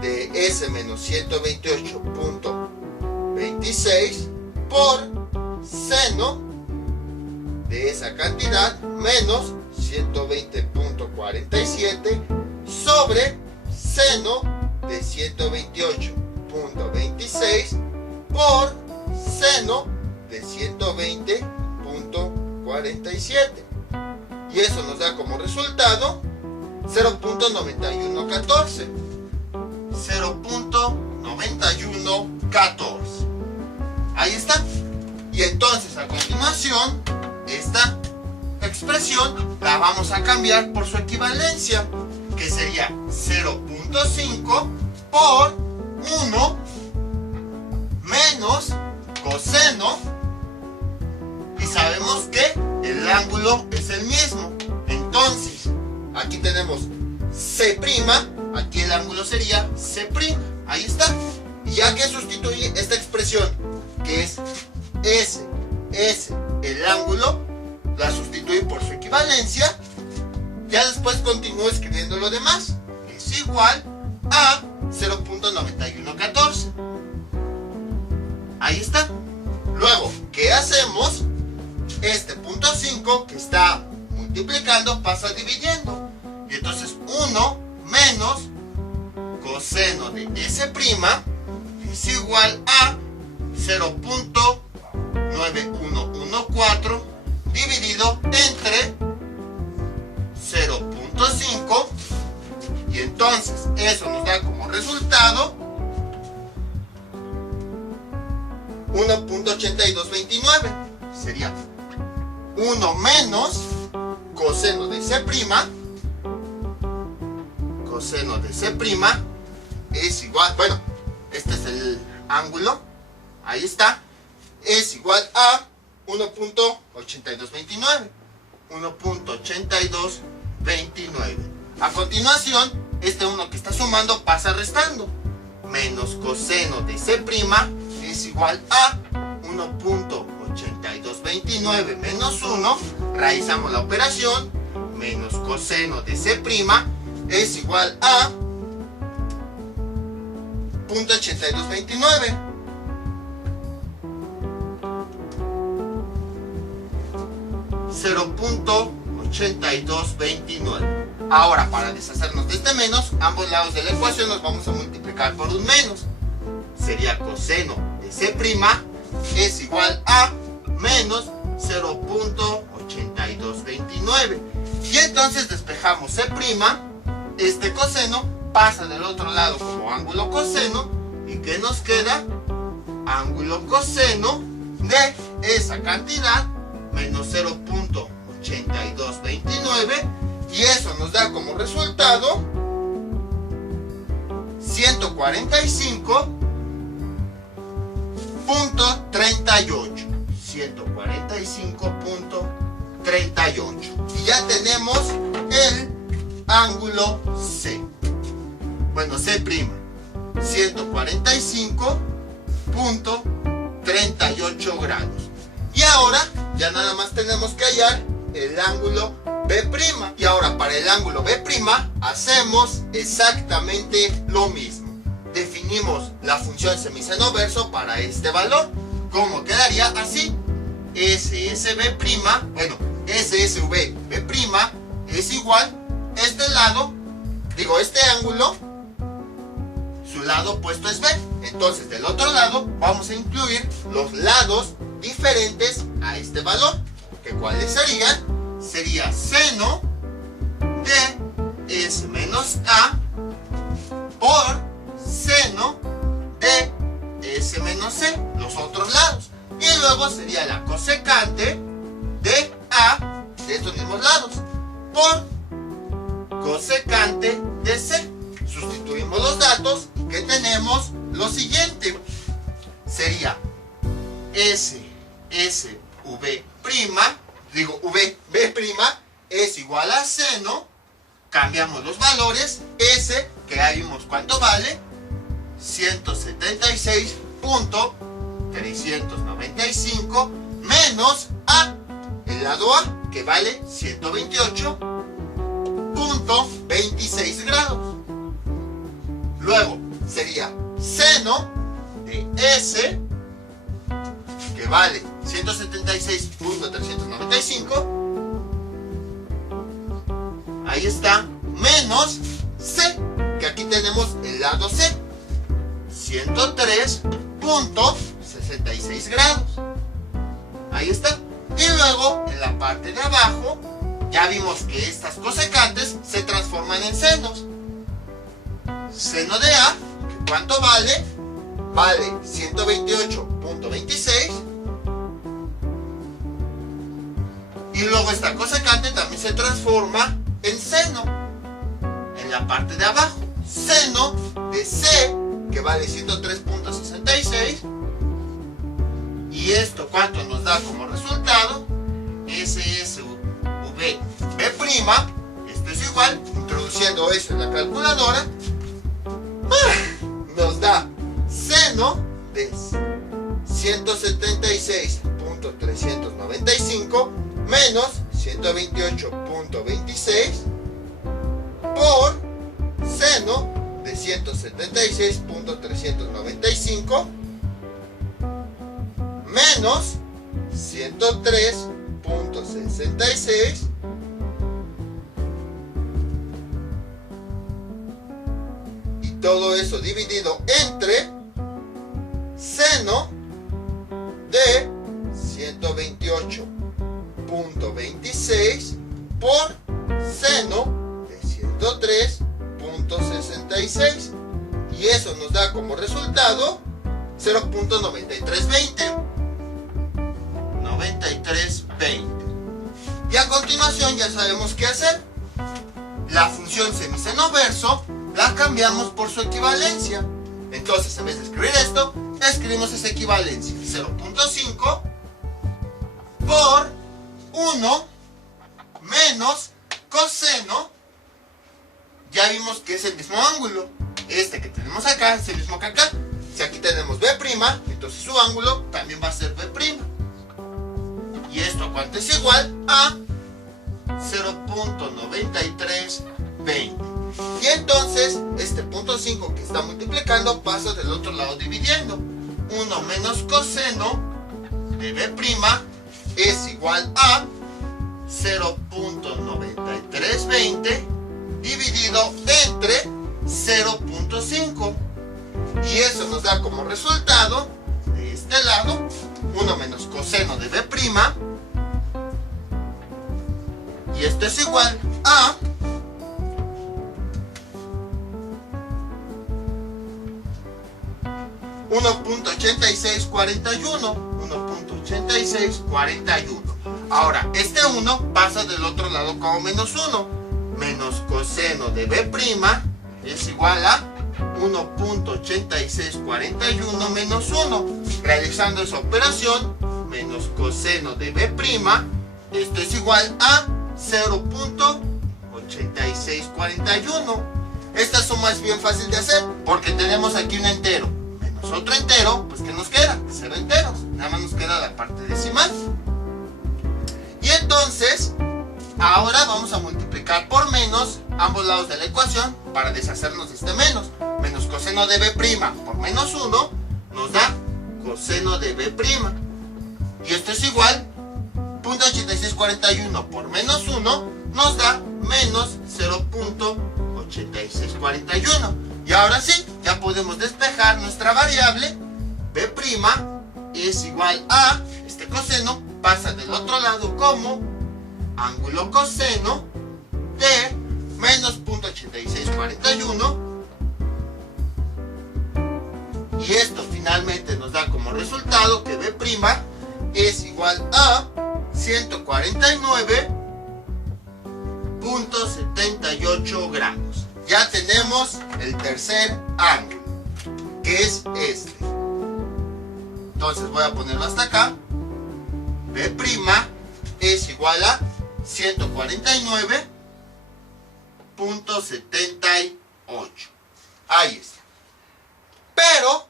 de S menos 128.26 por seno de esa cantidad menos 120.47 sobre seno de 128.26 por seno de 120.47, y eso nos da como resultado 0.9114. 0.9114. Ahí está. Y entonces a continuación esta expresión la vamos a cambiar por su equivalencia, que sería 0.5 por 1 menos coseno, y sabemos que el ángulo es el mismo. Entonces aquí tenemos C', aquí el ángulo sería C'. Ahí está. Y ya que sustituye esta expresión, que es S, el ángulo, la sustituye por su equivalencia. Ya después continúo escribiendo lo demás. Es igual a 0.9114. Ahí está. Luego, ¿qué hacemos? Este punto 5 que está multiplicando pasa dividiendo. Y entonces 1 menos coseno de S' es igual a 0.9114 229. Sería 1 menos coseno de C'. Coseno de C' es igual, bueno, este es el ángulo, ahí está, es igual a 1.8229. 1.8229. A continuación, este 1 que está sumando pasa restando. Menos coseno de C' es igual a 1.8229 menos 1. Realizamos la operación. Menos coseno de C' es igual a 0.8229. .8229. Ahora, para deshacernos de este menos, ambos lados de la ecuación los vamos a multiplicar por un menos. Sería coseno de C' es igual a menos 0.8229. Y entonces despejamos C', este coseno pasa del otro lado como ángulo coseno. ¿Y qué nos queda? Ángulo coseno de esa cantidad menos 0.8229, y eso nos da como resultado 145.38. 145.38. Y ya tenemos el ángulo C. Bueno, C'. 145.38 grados. Y ahora ya nada más tenemos que hallar el ángulo B'. Y ahora para el ángulo B' hacemos exactamente lo mismo. Definimos la función semiseno verso para este valor. ¿Cómo quedaría? Así. SSB', bueno, SSV B' es igual, este lado, digo este ángulo, su lado opuesto es B. Entonces del otro lado vamos a incluir los lados diferentes a este valor. ¿Que cuáles serían? Sería seno de S menos A por seno de S menos C, los otros lados. Y luego sería la cosecante de A de estos mismos lados por cosecante de C. Sustituimos los datos que tenemos lo siguiente. Sería SSV', digo VB' es igual a seno. Cambiamos los valores. S, que ya vimos cuánto vale, 176.395 menos A, el lado A, que vale 128.26 grados. Luego sería seno de S, que vale 176.395. Ahí está, menos C, que aquí tenemos el lado C, 103.66 grados. Ahí está. Y luego en la parte de abajo ya vimos que estas cosecantes se transforman en senos. Seno de A, ¿cuánto vale? Vale 128.26. Y luego esta cosecante también se transforma en seno en la parte de abajo. Seno de C, que vale 103.66. Y esto, ¿cuánto nos da como resultado? SSV B'. Esto es igual, introduciendo eso en la calculadora, nos da seno de 176.395 menos 128.26 por seno de 176.395 menos 103.66 y todo eso dividido entre seno de 128.26 por seno de 103.66, y eso nos da como resultado 0.9320. 9320. Y a continuación ya sabemos qué hacer. La función semiseno verso la cambiamos por su equivalencia. Entonces, en vez de escribir esto, escribimos esa equivalencia. 0.5 por 1 menos coseno. Ya vimos que es el mismo ángulo. Este que tenemos acá es el mismo que acá. Si aquí tenemos B', entonces su ángulo también va a ser B'. ¿Y esto a cuánto es igual? A 0.9320. Y entonces, este punto 5 que está multiplicando pasa del otro lado dividiendo. 1 menos coseno de B' es igual a 0.9320 dividido entre 0.5. Y eso nos da como resultado, de este lado, 1 menos coseno de B'. Y esto es igual a 1.8641. Ahora, este 1 pasa del otro lado como menos 1. Menos coseno de B' es igual a 1.8641 menos 1. Realizando esa operación, menos coseno de B', esto es igual a 0.8641. Esta suma es bien fácil de hacer porque tenemos aquí un entero menos otro entero, pues ¿qué nos queda? 0 enteros, nada más nos queda la parte decimal. Y entonces, ahora vamos a multiplicar por menos ambos lados de la ecuación para deshacernos de este menos. Menos coseno de B' por menos 1 nos da coseno de B'. Y esto es igual, 0.8641 por menos 1 nos da menos 0.8641. Y ahora sí, ya podemos despejar nuestra variable. B' es igual a, este coseno pasa del otro lado como ángulo coseno de menos 0.8641. Y esto finalmente nos da como resultado que B' es igual a 149.78 gramos. Ya tenemos el tercer ángulo, que es este. Entonces voy a ponerlo hasta acá. B' es igual a 149.78. Ahí está. Pero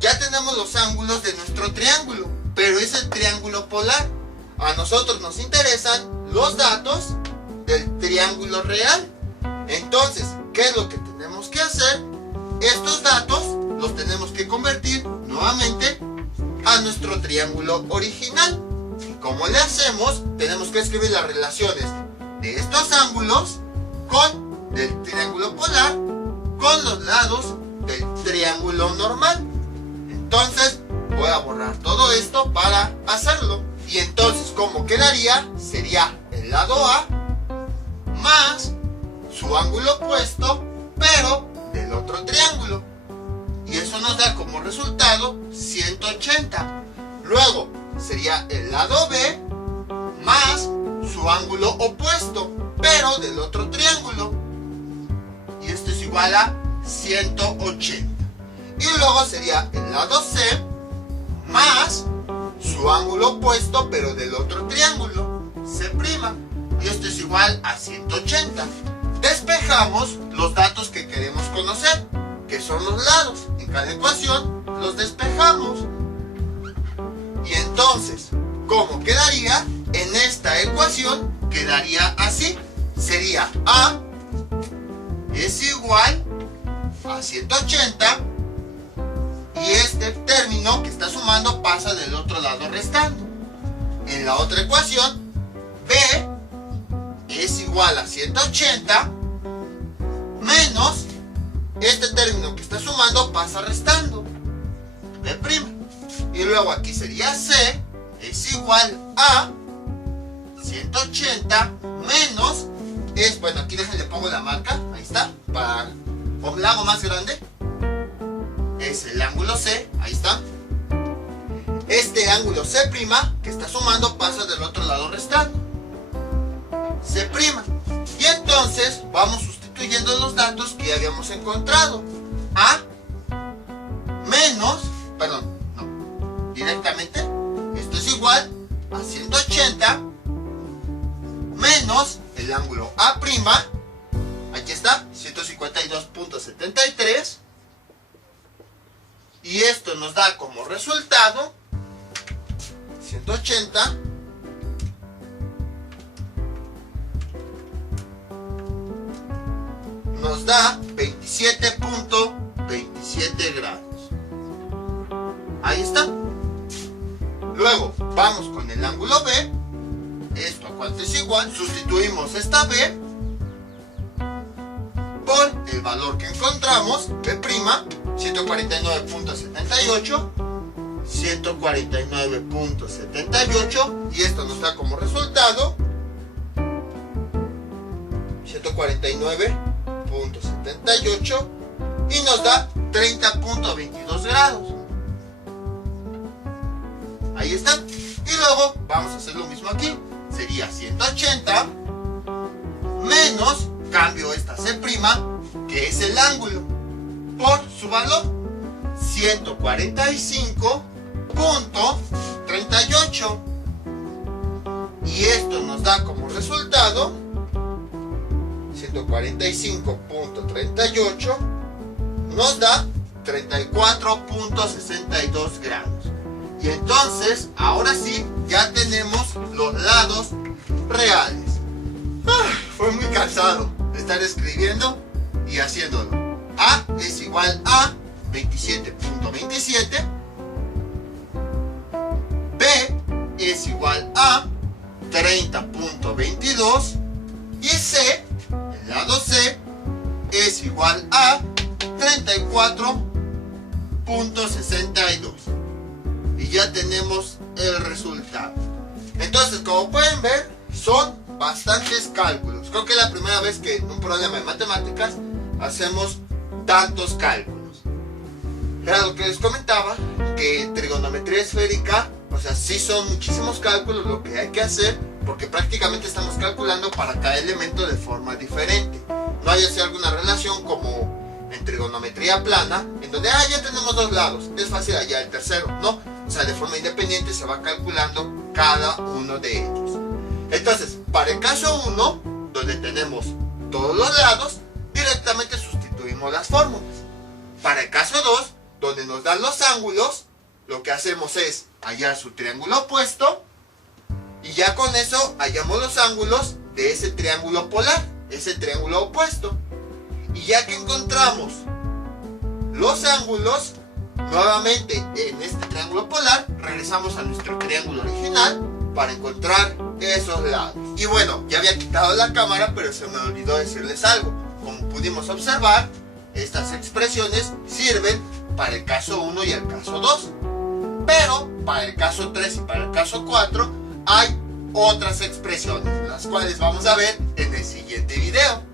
ya tenemos los ángulos de nuestro triángulo, pero es el triángulo polar. A nosotros nos interesan los datos del triángulo real. Entonces, ¿qué es lo que tenemos que hacer? Estos datos los tenemos que convertir nuevamente a nuestro triángulo original. ¿Y cómo le hacemos? Tenemos que escribir las relaciones de estos ángulos del triángulo polar con los lados del triángulo normal. Entonces voy a borrar todo esto para hacerlo. Y entonces, ¿cómo quedaría? Sería el lado A más su ángulo opuesto, pero del otro triángulo. Y eso nos da como resultado 180. Luego sería el lado B más su ángulo opuesto, pero del otro triángulo. Y esto es igual a 180. Y luego sería el lado C más su ángulo opuesto, pero del otro triángulo, C'. Y esto es igual a 180. Despejamos los datos que queremos conocer, que son los lados. En cada ecuación los despejamos. Y entonces, ¿cómo quedaría? En esta ecuación quedaría así. Sería A es igual a 180. Y este término que está sumando pasa del otro lado restando. En la otra ecuación, B es igual a 180 menos este término que está sumando pasa restando. B'. Y luego aquí sería C es igual a 180 menos, bueno, aquí déjenle pongo la marca, ahí está, o la hago más grande. Es el ángulo C, ahí está. este ángulo C', que está sumando, pasa del otro lado restando. C'. Y entonces vamos sustituyendo los datos que ya habíamos encontrado. A menos, directamente, esto es igual a 180 menos el ángulo A', aquí está, 152.73, y esto nos da como resultado 180 nos da 27.27 grados. Ahí está. Luego vamos con el ángulo B. Esto a cuánto es igual. Sustituimos esta B por el valor que encontramos, B', 149.78, 149.78, y esto nos da como resultado 149.78 y nos da 30.22 grados. Ahí está. Y luego vamos a hacer lo mismo aquí. Sería 180 menos, cambio esta C', que es el ángulo, por su valor, 145.38. Y esto nos da como resultado 145.38 nos da 34.62 grados. Y entonces, ahora sí, ya tenemos los lados reales. Fue muy cansado de estar escribiendo y haciéndolo. A es igual a 27.27. B es igual a 30.22. Y C, el lado C, es igual a 34.62. Y ya tenemos el resultado. Entonces, como pueden ver, son bastantes cálculos. Creo que es la primera vez que en un problema de matemáticas hacemos tantos cálculos. Era lo que les comentaba, que en trigonometría esférica, o sea, sí son muchísimos cálculos lo que hay que hacer, porque prácticamente estamos calculando para cada elemento de forma diferente. No hay así alguna relación como en trigonometría plana, en donde ya tenemos dos lados, es fácil hallar el tercero, ¿no? O sea, de forma independiente se va calculando cada uno de ellos. Entonces, para el caso 1, donde tenemos todos los lados, directamente sustituimos las fórmulas. Para el caso 2, donde nos dan los ángulos, lo que hacemos es hallar su triángulo opuesto, y ya con eso hallamos los ángulos de ese triángulo polar, ese triángulo opuesto. Y ya que encontramos los ángulos, nuevamente en este triángulo polar, regresamos a nuestro triángulo original para encontrar esos lados. Y bueno, ya había quitado la cámara, pero se me olvidó decirles algo. Como pudimos observar, estas expresiones sirven para el caso 1 y el caso 2. Pero para el caso 3 y para el caso 4 hay otras expresiones, las cuales vamos a ver en el siguiente video.